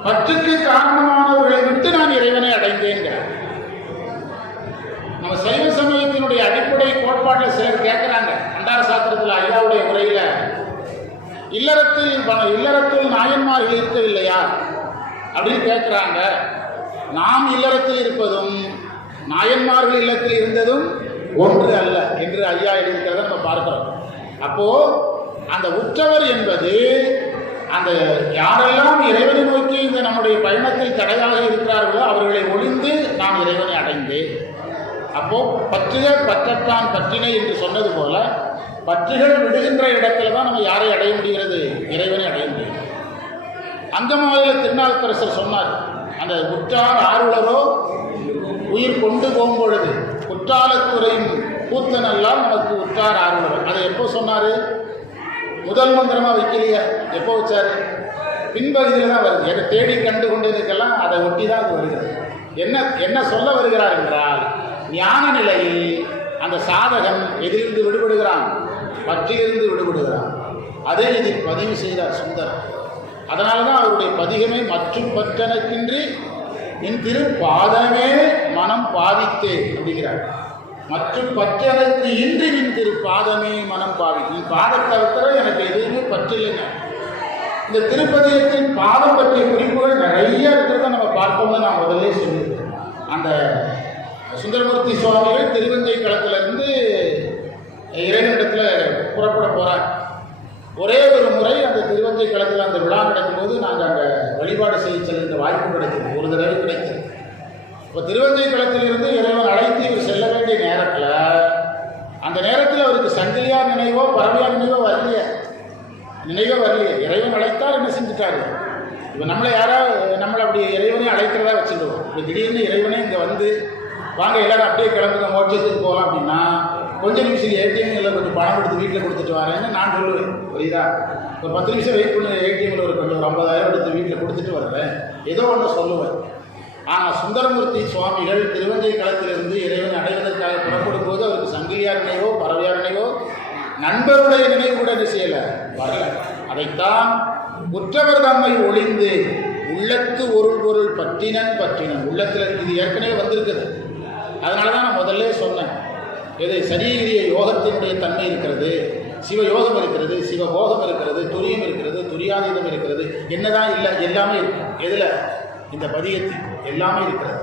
பற்றுக்கு காரணமானவர்களை விட்டு நான் இறைவனை அடைந்தேன்கிறார். நம்ம சைவ சமயத்தினுடைய அடிப்படை கோட்பாட்டில் சிலர் கேட்குறாங்க, அண்டார சாத்திரத்தில் ஐயாவுடைய உரையில், இல்லறத்தில் நாயன்மார்கள் இருக்கவில்லையா அப்படின்னு கேட்குறாங்க. நாம் இல்லறத்தில் இருப்பதும் நாயன்மார்கள் இல்லத்தில் இருந்ததும் ஒன்று அல்ல என்று ஐயா எழுதிக்கிறத நம்ம பார்க்கிறோம். அப்போது அந்த உற்றவர் என்பது அந்த யாரெல்லாம் இறைவனை நோக்கி இந்த நம்முடைய பயணத்தில் தடையாக இருக்கிறார்களோ அவர்களை ஒளிந்து நாம் இறைவனை அடைந்தேன். அப்போது பற்றுகள் பற்றத்தான் பற்றினை என்று சொன்னது போல, பற்றுகள் விடுகின்ற இடத்துல தான் நம்ம யாரை அடைய முடிகிறது? இறைவனை அடைய முடியும். அங்கமாயில திருநாவுக்கரசர் சொன்னார், அந்த உற்றார் ஆர்வலரோ உயிர் கொண்டு போகும்பொழுது குற்றாலத்துறையும் கூத்தனெல்லாம் நமக்கு உற்றார் ஆர்வலர். அதை எப்போ சொன்னார்? முதல் மந்திரமாக வைக்கலையா? எப்போ வச்சார்? பின்பகுதியில் தான் வருது. எதை தேடி கண்டு கொண்டதுக்கெல்லாம் அதை ஒட்டி தான் அது வருகிறது. என்ன சொல்ல வருகிறார் என்றால், ஞான நிலையில் அந்த சாதகன் எதிலிருந்து விடுபடுகிறான்? பற்றிலிருந்து விடுபடுகிறான். அதே இதில் பதிவு செய்தார் சுந்தர். அதனால தான் அவருடைய பதிகமே மற்றும் பற்றனக்கின்றி என் திரு பாதமே மனம் பாவித்தே அப்படிங்கிறார். மற்றும் பற்றனக்கு இன்றி நின் திரு பாதமே மனம் பாவித்து. நீ பாதத்தை தவிர எனக்கு எதுவுமே பற்றில்லைங்க. இந்த திருப்பதியத்தின் பாதம் பற்றிய குறிப்புகள் நிறைய இருக்கிறத நம்ம பார்த்தோம்னு நான் முதல்ல சொல்லியிருக்கேன். அந்த சுந்தரமூர்த்தி சுவாமிகள் திருவஞ்சை களத்திலிருந்து இறைவனிடத்தில் புறப்பட போகிறார். ஒரே ஒரு முறை அந்த திருவஞ்சை களத்தில் அந்த விழா நடக்கும்போது நாங்கள் அங்கே வழிபாடு செய்ய செல்கின்ற வாய்ப்பு கிடைத்தது, ஒரு தடவை கிடைத்தது. இப்போ திருவஞ்சை களத்திலிருந்து இறைவன் அழைத்து இவர் செல்ல வேண்டிய நேரத்தில், அந்த நேரத்தில் அவருக்கு சங்கிலியார் நினைவோ பறவையார் நினைவோ வரலையே. இறைவன் அழைத்தால் என்ன செஞ்சுட்டாரு? இப்போ நம்மளை நம்மளை அப்படி இறைவனே அழைக்கிறதா வச்சுருவோம். இப்போ திடீர்னு இறைவனே இங்கே வந்து வாங்க எல்லோரும் அப்படியே கிளம்புங்க மோட்சத்துக்கு போகலாம் அப்படின்னா, கொஞ்ச நிமிஷம் ஏடிஎம்மில் கொஞ்சம் பணம் எடுத்து வீட்டில் கொடுத்துட்டு வரேன்னு நான் சொல்லுவேன். புரியுதா? ஒரு 10 நிமிஷம் வெயிட் பண்ணி ஏடிஎம்மில் ஒரு 50,000 எடுத்து வீட்டில் கொடுத்துட்டு வர்றேன், ஏதோ ஒன்று சொல்லுவேன். ஆனால் சுந்தரமூர்த்தி சுவாமிகள் திருவஞ்சை களத்திலிருந்து இறைவனை அடைவதற்காக புறப்படும் போது அவருக்கு சங்கிலியார் நினைவோ பறவையார் நினைவோ நண்பருடைய நினைவு கூட என்ன செய்யலை, வரல. அதைத்தான் உற்றவர் தம்மை ஒளிந்து உள்ளத்து ஒரு பொருள் பற்றினன் பற்றினன். உள்ளத்தில் இது ஏற்கனவே வந்திருக்குது. அதனால தான் நான் முதல்ல சொன்னேன், எது சரீரிய யோகத்தினுடைய தன்மை இருக்கிறது, சிவயோகம் இருக்கிறது, சிவபோகம் இருக்கிறது, துரியம் இருக்கிறது, துரியாதீதம் இருக்கிறது. என்னதான் இல்லை, எல்லாமே இருக்கு. எதில்? இந்த பதியத்தில் எல்லாமே இருக்கிறது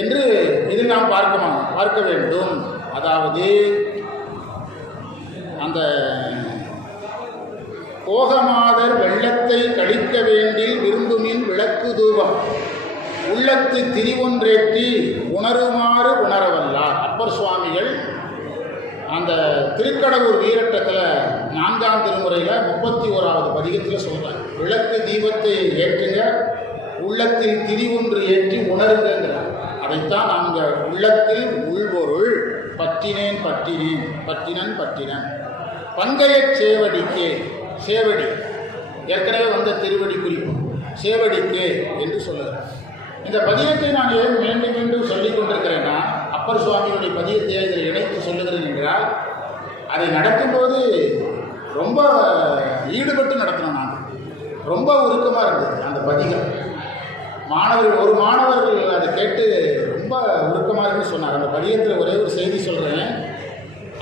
என்று இதில் நாம் பார்க்க வேண்டும். அதாவது அந்த போகமாதர் வெள்ளத்தை கழிக்க வேண்டில் விரும்புமின் விளக்கு தூபம் உள்ளத்து திரிவொன்றேற்றி உணருமாறு உணரவல்லார். அப்பர் சுவாமிகள் அந்த திருக்கடவுர் வீரட்டத்தில் 4ஆம் திருமுறையில் 31வது பதிகத்தில் சொல்கிறார், விளக்கு தீபத்தை ஏற்றுங்க, உள்ளத்தில் திரிவொன்று ஏற்றி உணருங்கிறார். அதைத்தான் நாங்கள் உள்ளத்தில் உள்பொருள் பற்றினேன் பற்றினேன் பற்றினன் பற்றினன் பங்கைய சேவடிக்கே. சேவடி ஏற்கனவே வந்த திருவடி குறிப்பு சேவடிக்கே என்று சொல்லுகிறார். இந்த பதியத்தை நான் ஏன் மீண்டும் மீண்டும் சொல்லிக் கொண்டிருக்கிறேன்னா, அப்பர் சுவாமியுடைய பதியத்தை இதில் இணைத்து சொல்லுகிறேன் என்றால், அதை நடக்கும்போது ரொம்ப ஈடுபட்டு நடத்தினோம். நான் ரொம்ப உருக்கமாக இருந்தது அந்த பதிகம். ஒரு மாணவர்கள் அதை கேட்டு ரொம்ப உருக்கமாக இருக்குன்னு சொன்னார். அந்த பதியத்தில் ஒரே ஒரு செய்தி சொல்கிறேன்,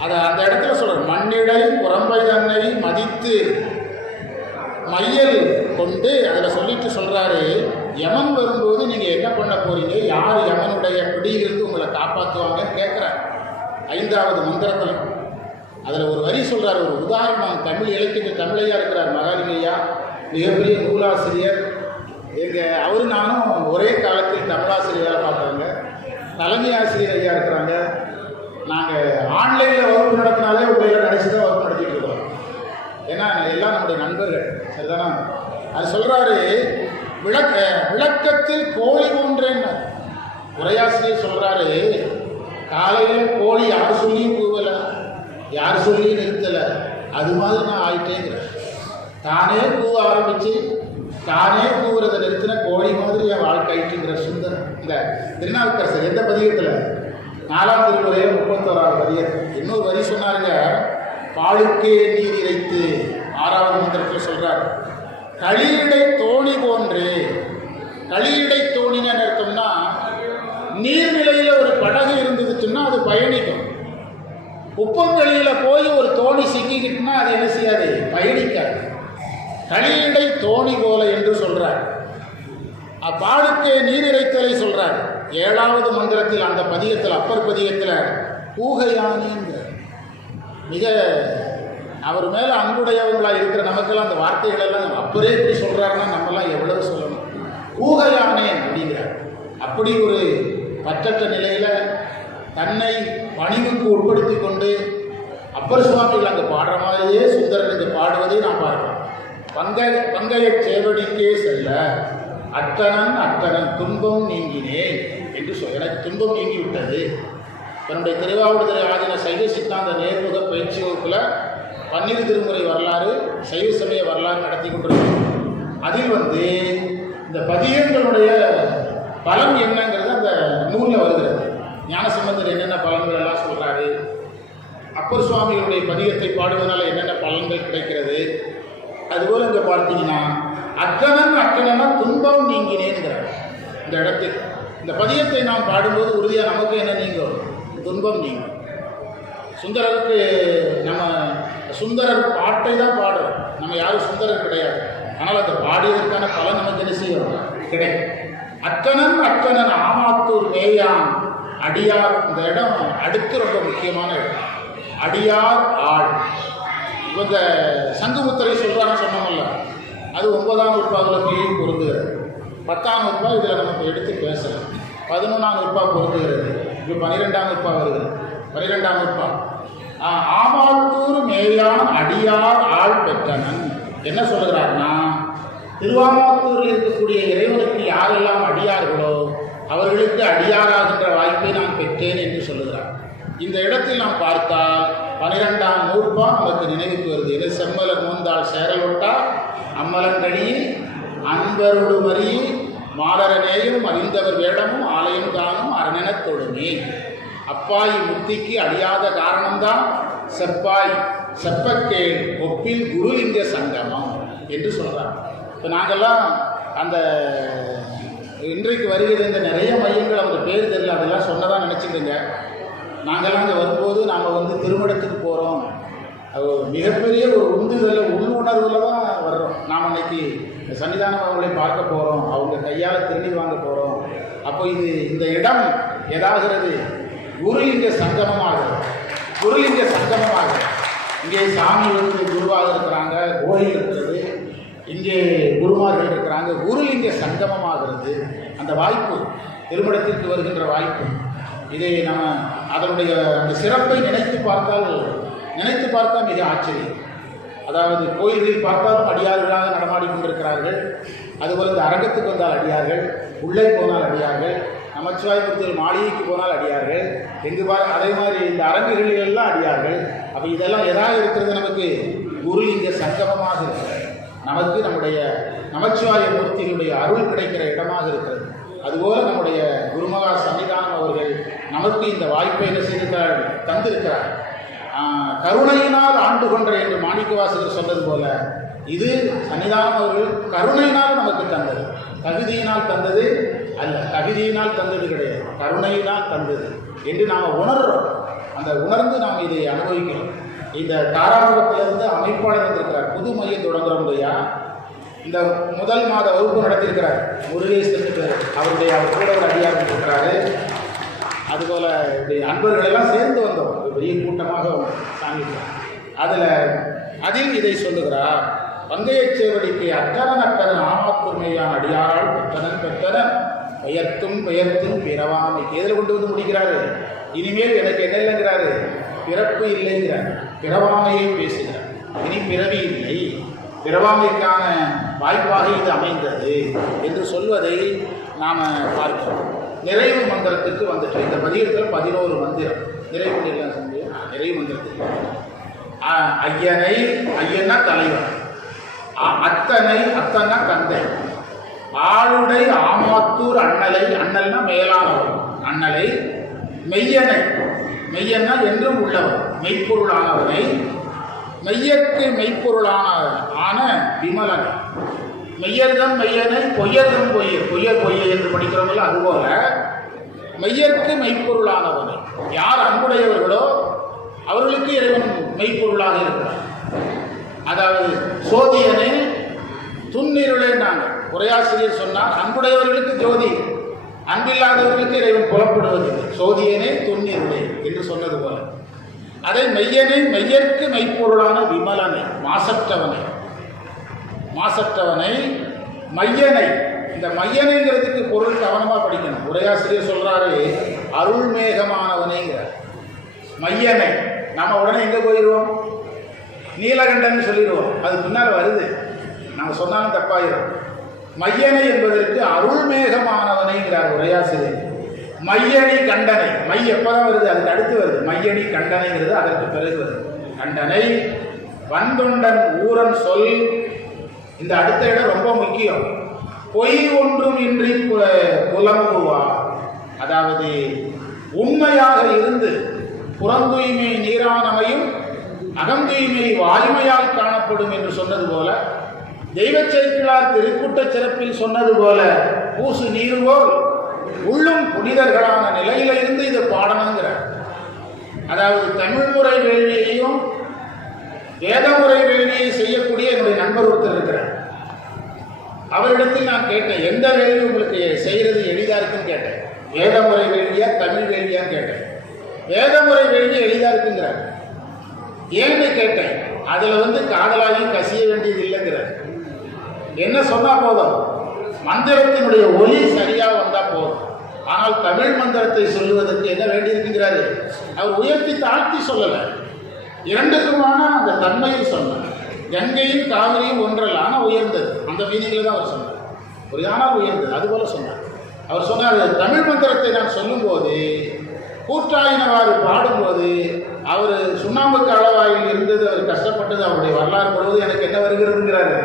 அதை அந்த இடத்துல சொல்கிறேன். மண்ணிடை புறம்பை தன்னை மதித்து மையல் கொண்டு அதில் சொல்லிட்டு சொல்கிறாரு, யமன் வரும்போது நீங்கள் என்ன பண்ண போகிறீங்க, யார் யமனுடைய பிடியிலிருந்து உங்களை காப்பாற்றுவாங்கன்னு கேட்குறார் 5வது மந்திரத்தில். அதில் ஒரு வரி சொல்கிறார், ஒரு உதாரணம். தமிழ் இலக்கிய தமிழையாக இருக்கிறார் மகாலிங்கையா, மிகப்பெரிய நூலாசிரியர். அவரு நானும் ஒரே காலத்தில் தமிழாசிரியராக பார்க்குறாங்க, தலைமை ஆசிரியர் ஐயா இருக்கிறாங்க. நாங்கள் ஆன்லைனில் வகுப்பு நடத்தினாலே உங்களை நினச்சி தான் வகுப்பு நடத்திட்டு இருக்கோம். ஏன்னா எல்லாம் நம்முடைய நண்பர்கள், சரிதானா? அது சொல்கிறாரு, விளக்கத்தில் கோழி போன்றேன்னு உரையாசிரியர் சொல்கிறாரு. காலையில் கோழி யார் சொல்லியும் கூவலை, யார் சொல்லியும் நிறுத்தலை, அது மாதிரி நான் ஆகிட்டேங்கிறேன். தானே கூவ ஆரம்பித்து தானே கூவுறதை நிறுத்தின கோழி மாதிரி என் வாழ்க்கை ஆயிட்டுங்கிற சுந்தரம். இந்த திருநாவுக்கரசர் எந்த பதிகத்தில்? 4ஆம் திருமுறையில் 31வது பதிகத்தில் இன்னொரு வரி சொன்னாருங்க, பாலுக்கே நீர் இறைத்து 6வது மந்திரத்தில் சொல்கிறார், களியடை தோணி போன்று. களியடை தோணின்னு அர்த்தம்னா, நீர்நிலையில் ஒரு படகு இருந்ததுச்சுன்னா அது பயணிக்கும். உப்பங்களில் போய் ஒரு தோணி சிக்கிக்கிட்டுனா அது என்ன செய்யாது, பயணிக்காது. களியடை தோணி போல என்று சொல்கிறார். பாலுக்கே நீர் இறைத்தலை சொல்கிறார் 7வது மந்திரத்தில். அந்த பதிகத்தில், அப்பர் பதிகத்தில் பூகையானிங்க மிக அவர் மேலே அன்புடையவங்களாக இருக்கிற நமக்கெல்லாம் அந்த வார்த்தைகளெல்லாம் அப்பரே இப்படி சொல்கிறாருன்னா நம்மெல்லாம் எவ்வளவு சொல்லணும். பூகையானே அப்படிங்கிறார். அப்படி ஒரு பற்றற்ற நிலையில் தன்னை பணிவுக்கு உட்படுத்தி கொண்டு அப்பர் சுவாமிகள் அங்கே பாடுற மாதிரியே சுந்தரன் இங்கே பாடுவதை நான் பார்க்கிறேன். பங்கைய சேவடிக்கே செல்ல அத்தனன் அத்தனன் துன்பம் நீங்கினேன் என்று எனக்கு துன்பம் நீங்கிவிட்டது. தன்னுடைய திருவாவடுதுறை ஆதின சைவ சித்தாந்த நேர்முக பயிற்சி வகுப்பில் 12 திருமுறை வரலாறு, சைவ சமய வரலாறு நடத்தி கொண்டிருக்கிறோம். அதில் இந்த பதியங்களுடைய பலன் என்னங்கிறது அந்த நூலில் வருகிறது. ஞானசம்பந்தர் என்னென்ன பலன்கள் எல்லாம் சொல்கிறாரு, அப்பர் சுவாமிகளுடைய பதியத்தை பாடுவதனால என்னென்ன பலன்கள் கிடைக்கிறது. அதுபோல் இங்கே பார்த்தீங்கன்னா அத்தனன்னா துன்பம் நீங்கினேங்கிறார். இந்த இடத்தில் இந்த பதியத்தை நாம் பாடும்போது உறுதியாக நமக்கு என்ன நீங்கும், துன்பம் நீங்கும். சுந்தரருக்கு நம்ம சுந்தரர் பாட்டை தான் பாடுறோம், நம்ம யாரும் சுந்தரர் கிடையாது. ஆனால் அந்த பாடியதற்கான பலன் நமக்கு என்ன செய்யும், கிடைக்கும். அத்தனன் ஆமாத்தூர் மேயான் அடியார். இந்த இடம் அடுத்து ரொம்ப முக்கியமான இடம். அடியார் ஆள். இவங்க சங்குமுத்தரை சொல்கிறான்னு சொன்னோம்ல, அது 9ஆம் நூற்பாவில் கீழ் பொருந்துகிறது. 10ஆம் நூற்பா இதில் நமக்கு எடுத்து பேசலாம். 11ஆம் நூற்பா பொருந்துகிறது. இப்போ 12ஆம் நூற்பா வருகிறது. 12ஆம் நூற்பா ஆமாத்தூர் மேயான் அடியார் ஆள் பெற்றனன் என்ன சொல்லுகிறார்னா, திருவாமாத்தூரில் இருக்கக்கூடிய இறைவனுக்கு யாரெல்லாம் அடியார்களோ அவர்களுக்கு அடியாராகின்ற வாய்ப்பை நான் பெற்றேன் என்று சொல்லுகிறார். இந்த இடத்தில் நாம் பார்த்தால் 12ஆம் நூற்பா நமக்கு நினைவுக்கு வருது. எது? செம்மலர் மூந்தாள் சேரலொட்டா அம்மலங்கடி அன்பருடு மறி மாலரநேயும் அறிந்தவர் வேடமும் ஆலயம் தானும் அரணெனத் தொழுமே. அப்பாய் முத்திக்கு அழியாத காரணம்தான் செப்பாய் செப்பக்கேள் ஒப்பில் குருலிங்க சங்கமம் என்று சொல்கிறார். இப்போ நாங்கள்லாம் அந்த இன்றைக்கு வருகிற இந்த நிறைய மையங்கள் அவங்க பேர் தெரியல, அதெல்லாம் சொன்னதான் நினச்சிக்கோங்க. நாங்கள்லாம் அங்கே வரும்போது நாம் வந்து திருமணத்துக்கு போகிறோம், அது மிகப்பெரிய ஒரு உந்துதலில் உள்ளுணர்வில் தான் வர்றோம். நாம் அன்னைக்கு சன்னிதானம் அவங்களை பார்க்க போகிறோம், அவங்க கையால் திருநீர் வாங்க போகிறோம். அப்போ இந்த இடம் எதாகிறது? குருலிங்க சங்கமமாகிறது. குருலிங்க சங்கமமாகிறது. இங்கே சாமி வந்து குருவாக இருக்கிறாங்க, கோயில் இருக்கிறது, இங்கே குருமார்கள் இருக்கிறாங்க, குருலிங்க சங்கமமாகிறது. அந்த வாய்ப்பு, திருமணத்திற்கு வருகின்ற வாய்ப்பு, இதை நம்ம அதனுடைய அந்த சிறப்பை நினைத்து பார்த்தால் மிக ஆச்சரியம். அதாவது கோயில்களில் பார்த்தாலும் அடியார்களாக நடமாடி கொண்டிருக்கிறார்கள். அதுபோல் இந்த அரங்கத்துக்கு வந்தால் அடியார்கள், உள்ளே போனால் அடியார்கள், நமச்சிவாயபுரத்தில் மாளிகைக்கு போனால் அடியார்கள், எங்கு அதே மாதிரி இந்த அரங்குகளிலெல்லாம் அடியார்கள். அப்போ இதெல்லாம் எதாக இருக்கிறது? நமக்கு குருலிங்க சங்கமமாக இருக்கிறது. நமக்கு நம்முடைய நமச்சிவாய மூர்த்திகளுடைய அருள் கிடைக்கிற இடமாக இருக்கிறது. அதுபோல் நம்முடைய குருமகா சன்னிதானம் அவர்கள் நமக்கு இந்த வாய்ப்பை என்ன செய்திருக்கிறார்கள்? தந்திருக்கிறார். கருணையினால் ஆண்டு கொன்ற என்று மாணிக்கவாசகர் சொன்னது போல இது சன்னிதானம் அவர்கள் கருணையினால் நமக்கு தந்தது, தகுதியினால் தந்தது அல்ல. தகுதியினால் தந்தது கிடையாது, கருணையினால் தந்தது என்று நாம் உணர்கிறோம். அந்த உணர்ந்து நாம் இதை அனுபவிக்கிறோம். இந்த தாராபுரத்திலிருந்து அமைப்பாளர் வந்திருக்கிறார். புது மையம் தொடங்குறோம் இல்லையா? இந்த முதல் மாத வகுப்பு நடத்தியிருக்கிறார் முருகேசன் பேர். அவர் கூட ஒரு அடியார் இருக்கிறாரு. அதுபோல் இப்படி நண்பர்களெல்லாம் சேர்ந்து வந்தோம், பெரிய கூட்டமாக சாமி. அதில் இதை சொல்லுகிறார். பங்கையச்சேவடிக்கு அக்கரன் ஆமாத்துமையான அடியாரால் பெற்றனன் பெயர்த்தும் பிறவாமை. எதில் கொண்டு வந்து முடிக்கிறாரு? இனிமேல் எனக்கு என்ன இல்லைங்கிறாரு? பிறப்பு இல்லைங்கிறார், பிறவாமையை பேசுகிறார். இனி பிறவி இல்லை, பிறவாமைக்கான வாய்ப்பாக இது அமைந்தது என்று சொல்வதை நாம் பார்க்கிறோம். நிறைவு மந்திரத்துக்கு வந்துட்டு இந்த பதிகத்தில் 11 மந்திரம் நிறைவு நிறைவு மந்திரத்துக்கு ஐயனா தலைவன், அத்தனா தந்தை, ஆளுடை ஆமாத்தூர் அண்ணலை, அண்ணல்னா மேலானவர், அண்ணலை, மெய்யனா என்றும் உள்ளவர், மெய்ப்பொருளானவனை, மெய்யற்கு மெய்ப்பொருளான விமலன், மெய்யர்தம் மெய்யனை, பொய்யர்தம் பொய்யை என்று படிக்கிறவங்கள. அதுபோல மெய்யற்கு மெய்ப்பொருளானவனை, யார் அன்புடையவர்களோ அவர்களுக்கு இறைவன் மெய்ப்பொருளாக இருக்கிறார். அதாவது சோதியனை துன்னிருளே. நாங்கள் உரையாசிரியர் சொன்னார், அன்புடையவர்களுக்கு ஜோதி, அன்பில்லாதவர்களுக்கு இறைவன் புலப்படுவதில்லை. சோதியனே துன்னிருளே என்று சொன்னது போல அதை மெய்யற்கு மெய்ப்பொருளான விமலனை, மாசற்றவனை, மையனை. இந்த மையனைங்கிறதுக்கு பொருள் கவனமாக படிக்கணும். உரையாசிரியர் சொல்றாரு அருள்மேகமானவனைங்கிறார். மையனை நம்ம உடனே எங்கே போயிடுவோம்? நீலகண்டன் சொல்லிடுவோம். அது பின்னால் வருது, நம்ம சொன்னாலும் தப்பாயிரும். மையனை என்பதற்கு அருள்மேகமானவனைங்கிறார் உரையாசிரியர். மையணி கண்டனை, மை எப்போதான் வருது? அதுக்கு அடுத்து வருது. மையணி கண்டனைங்கிறது அதற்கு பிறகு வருது. கண்டனை வந்தொண்டன் ஊரன் சொல். இந்த அடுத்த இடம் ரொம்ப முக்கியம். பொய் ஒன்றும் இன்றி புலம்புவா. அதாவது உண்மையாக இருந்து புறந்தூய்மை நீரானமையும் அகந்தூய்மை வாய்மையால் காணப்படும் என்று சொன்னது போல, தெய்வச் சேக்கிழார் திருக்கூட்டச் சிறப்பில் சொன்னது போல, பூசு நீர்வோல் உள்ளும் புனிதர்களான நிலையில இருந்து இதை பாடணுங்கிறார். அதாவது தமிழ் முறை வேள்வியையும் வேதமுறை வேள்வியை செய்யக்கூடிய என்னுடைய நண்பர் ஒருத்தர் இருக்கிறார். அவரிடத்தில் நான் கேட்டேன், எந்த வேள்வி உங்களுக்கு செய்கிறது எளிதா இருக்குன்னு கேட்டேன். வேதமுறை வேள்வியா தமிழ் வேள்வியான்னு கேட்டேன். வேதமுறை வேள்வி எளிதா இருக்குங்கிறார். ஏன்னு கேட்டேன். அதுல காதலாகி கசிய வேண்டியது இல்லைங்கிறார். என்ன சொன்னா போதும், மந்திரத்தினுடைய ஒலி சரியா வந்தா போதும். ஆனால் தமிழ் மந்திரத்தை சொல்லுவதற்கு என்ன வேண்டியிருக்கிறாரு? அவர் உயர்த்தி தாழ்த்தி சொல்லல, இரண்டுக்குமான அந்த தன்மையை சொன்னார். கங்கையும் காவிரியும் ஒன்றல்ல, ஆனால் உயர்ந்தது. அந்த மீனிங்கில் தான் அவர் சொன்னார். ஒரு ஆனால் உயர்ந்தது, அதுபோல சொன்னார். அவர் சொன்னார், தமிழ் மந்திரத்தை நான் சொல்லும்போது கூற்றாயினவாறு பாடும்போது அவர் சுண்ணாம்புக்கு அளவாயில் இருந்தது, அவர் கஷ்டப்பட்டது, அவருடைய வரலாறு முழுவதும் எனக்கு என்ன வருகிறதுங்கிறாரு,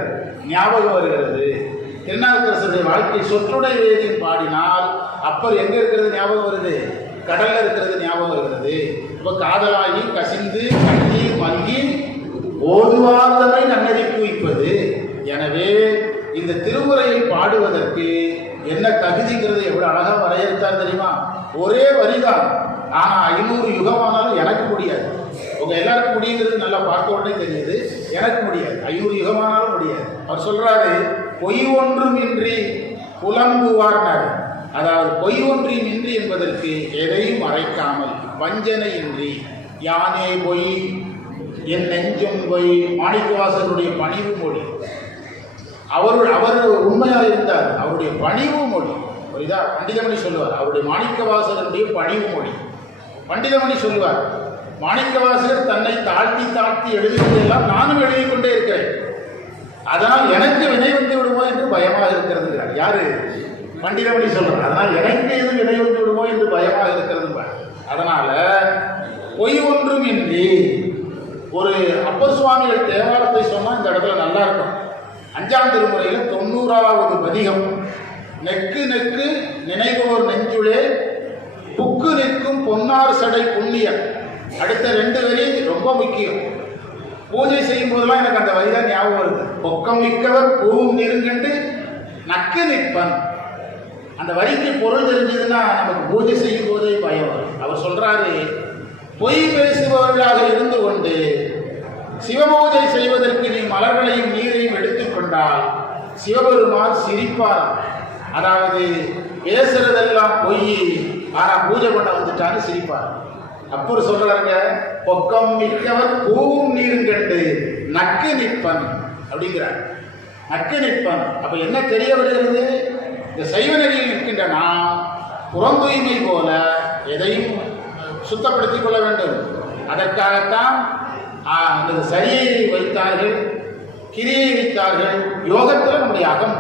ஞாபகம் வருகிறது. திருநாவுக்கரசருடைய வாழ்க்கை சொற்றுடை வேதியும் பாடினால் அப்பர் எங்கே இருக்கிறது ஞாபகம் வருது? கடலில் இருக்கிறது ஞாபகம் வருகிறது. இப்போ காதலாகி கசிந்து கண்ணி மங்கி ஓதுவாதவை நன்னதி குவிப்பது. எனவே இந்த திருமுறையை பாடுவதற்கு என்ன தகுதிங்கிறது எவ்வளவு அழகா வரையறுத்தார் தெரியுமா? ஒரே வரிதான், ஆனா 500 யுகமானாலும் எனக்கு முடியாது. உங்க எல்லாருக்கும் முடியுங்கிறது நல்லா பார்க்க உடனே தெரியுது, எனக்கு முடியாது. 500 யுகமானாலும் முடியாது. அவர் சொல்றாரு, பொய் ஒன்றுமின்றி புலம்புவார்னார். அதாவது பொய் ஒன்றுமின்றி என்பதற்கு எதையும் மறைக்காமல், வஞ்சனையின்றி, யானே பொய் என் நெஞ்சும் பொய், மாணிக்கவாசகருடைய பணிவு மொழி. அவர் உண்மையாக இருந்தார், அவருடைய பணிவு மொழி. புரியுதா? பண்டிதமணி சொல்லுவார், அவருடைய மாணிக்கவாசகருடைய பணிவு மொழி. பண்டிதமணி சொல்லுவார், மாணிக்கவாசகர் தன்னை தாழ்த்தி தாழ்த்தி எழுதுவதெல்லாம் நானும் எழுதி கொண்டே இருக்கிறேன், அதனால் எனக்கு வினை வந்து விடுமோ என்று பயமாக இருக்கிறதுங்கிறார். யாரு? பண்டிதமணி சொல்றார். அதனால் எனக்கு எது வினை வந்து விடுமோ என்று பயமாக இருக்கிறது. அதனால பொய் ஒன்றுமின்றி, ஒரு அப்பர் சுவாமிகள் தேவாரத்தை சொன்னால் இந்த இடத்துல நல்லா இருக்கும். 5ஆம் திருமுறையில் 90வது பதிகம், நெக்கு நெக்கு நினைவோர் நெஞ்சுளே புக்கு நிற்கும் பொன்னார் சடை புண்ணியம். அடுத்த 2 வரி ரொம்ப முக்கியம். பூஜை செய்யும் போதெல்லாம் எனக்கு அந்த வரி தான் ஞாபகம் வருது. பொக்கம் மிக்கவர் பூவும் நெருங்கண்டு நக்கு நிற்பன். அந்த வரிக்கு பொருள் தெரிஞ்சதுன்னா நமக்கு பூஜை செய்யும் போதே பயம் வரும். அவர் சொல்றாரு, பொய் பேசுபவர்களாக இருந்து கொண்டு சிவபூஜை செய்வதற்கு நீ மலர்களையும் நீரையும் எடுத்துக்கொண்டால் சிவபெருமான் சிரிப்பார். அதாவது பேசுறதெல்லாம் பொய், ஆனா பூஜை பண்ண வந்துட்டான்னு சிரிப்பார். அப்பர் சொல்றாங்க, பொக்கம் மிக்கவர் பூவும் நீரும் கண்டு நக்கு நிற்பன் அப்படிங்கிறார். நக்கு நிற்பன். அப்ப என்ன தெரிய வருகிறது? இந்த சைவ நெறியில் நிற்கின்ற நாம் புறம் தூய்மை போல எதையும் சுத்தப்படுத்திக் கொள்ள வேண்டும். அதற்காகத்தான் சரியை வைத்தார்கள், கிரியை வைத்தார்கள். யோகத்தில் நம்முடைய அகம்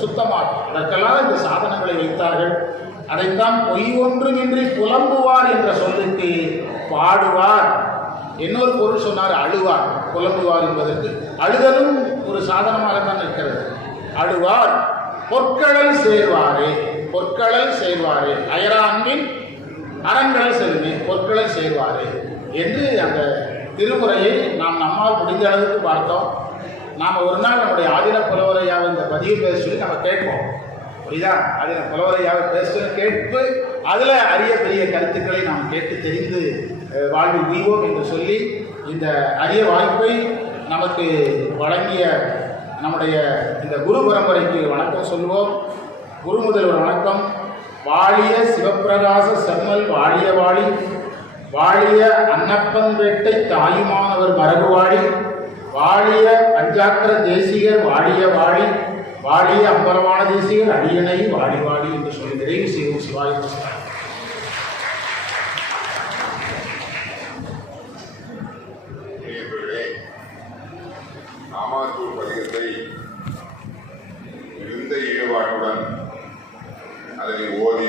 சுத்தமாகும். அதற்கெல்லாம் இந்த சாதனங்களை வைத்தார்கள். அதைத்தான் பொய் ஒன்றுமின்றி புலம்புவார் என்ற சொல்லுக்கு பாடுவார். இன்னொரு பொருள் சொன்னார், அழுவார். புலம்புவார் என்பதற்கு அழுதலும் ஒரு சாதனமாகத்தான் இருக்கிறது. அழுவார், பொற்களல் சேர்வாரே, பொற்களல் சேர்வாரே, அயரா அன்பின் அறங்கடல் செல்வி, பொற்களல் சேர்வாரே என்று அந்த திருமுறையை நாம் நம்மால் முடிந்த அளவுக்கு பார்த்தோம். நாம் ஒரு நாள் நம்முடைய ஆதின புலவரையாக இந்த பதிவு பேச சொல்லி நம்ம கேட்போம். புரியுதா? ஆதின புலவரையாக பேச கேட்பு, அதில் அரிய பெரிய கருத்துக்களை நாம் கேட்டு தெரிந்து வாழ்வில் உய்வோம் என்று சொல்லி இந்த அரிய வாய்ப்பை நமக்கு வழங்கிய நம்முடைய இந்த குரு பரம்பரைக்கு வணக்கம் சொல்வோம். குரு முதல்வர் வணக்கம். வாழிய சிவப்பிரகாச செம்மல் வாழிய வாழி, வாழிய அன்னப்பன்பேட்டை தாயுமானவர் மரபு வாழி, வாழிய பஞ்சாக்கர தேசிகர் வாழிய வாழி, வாழிய அம்பலமான தேசிகர் அடியனை வாழி வாழி என்று சொல்லி நிறைவு செய்வோம். சிவாய நமஸ்காரம். நாமாத்தூர் பதிகத்தை மிகுந்த ஈடுபாட்டுடன் அதனை ஓதி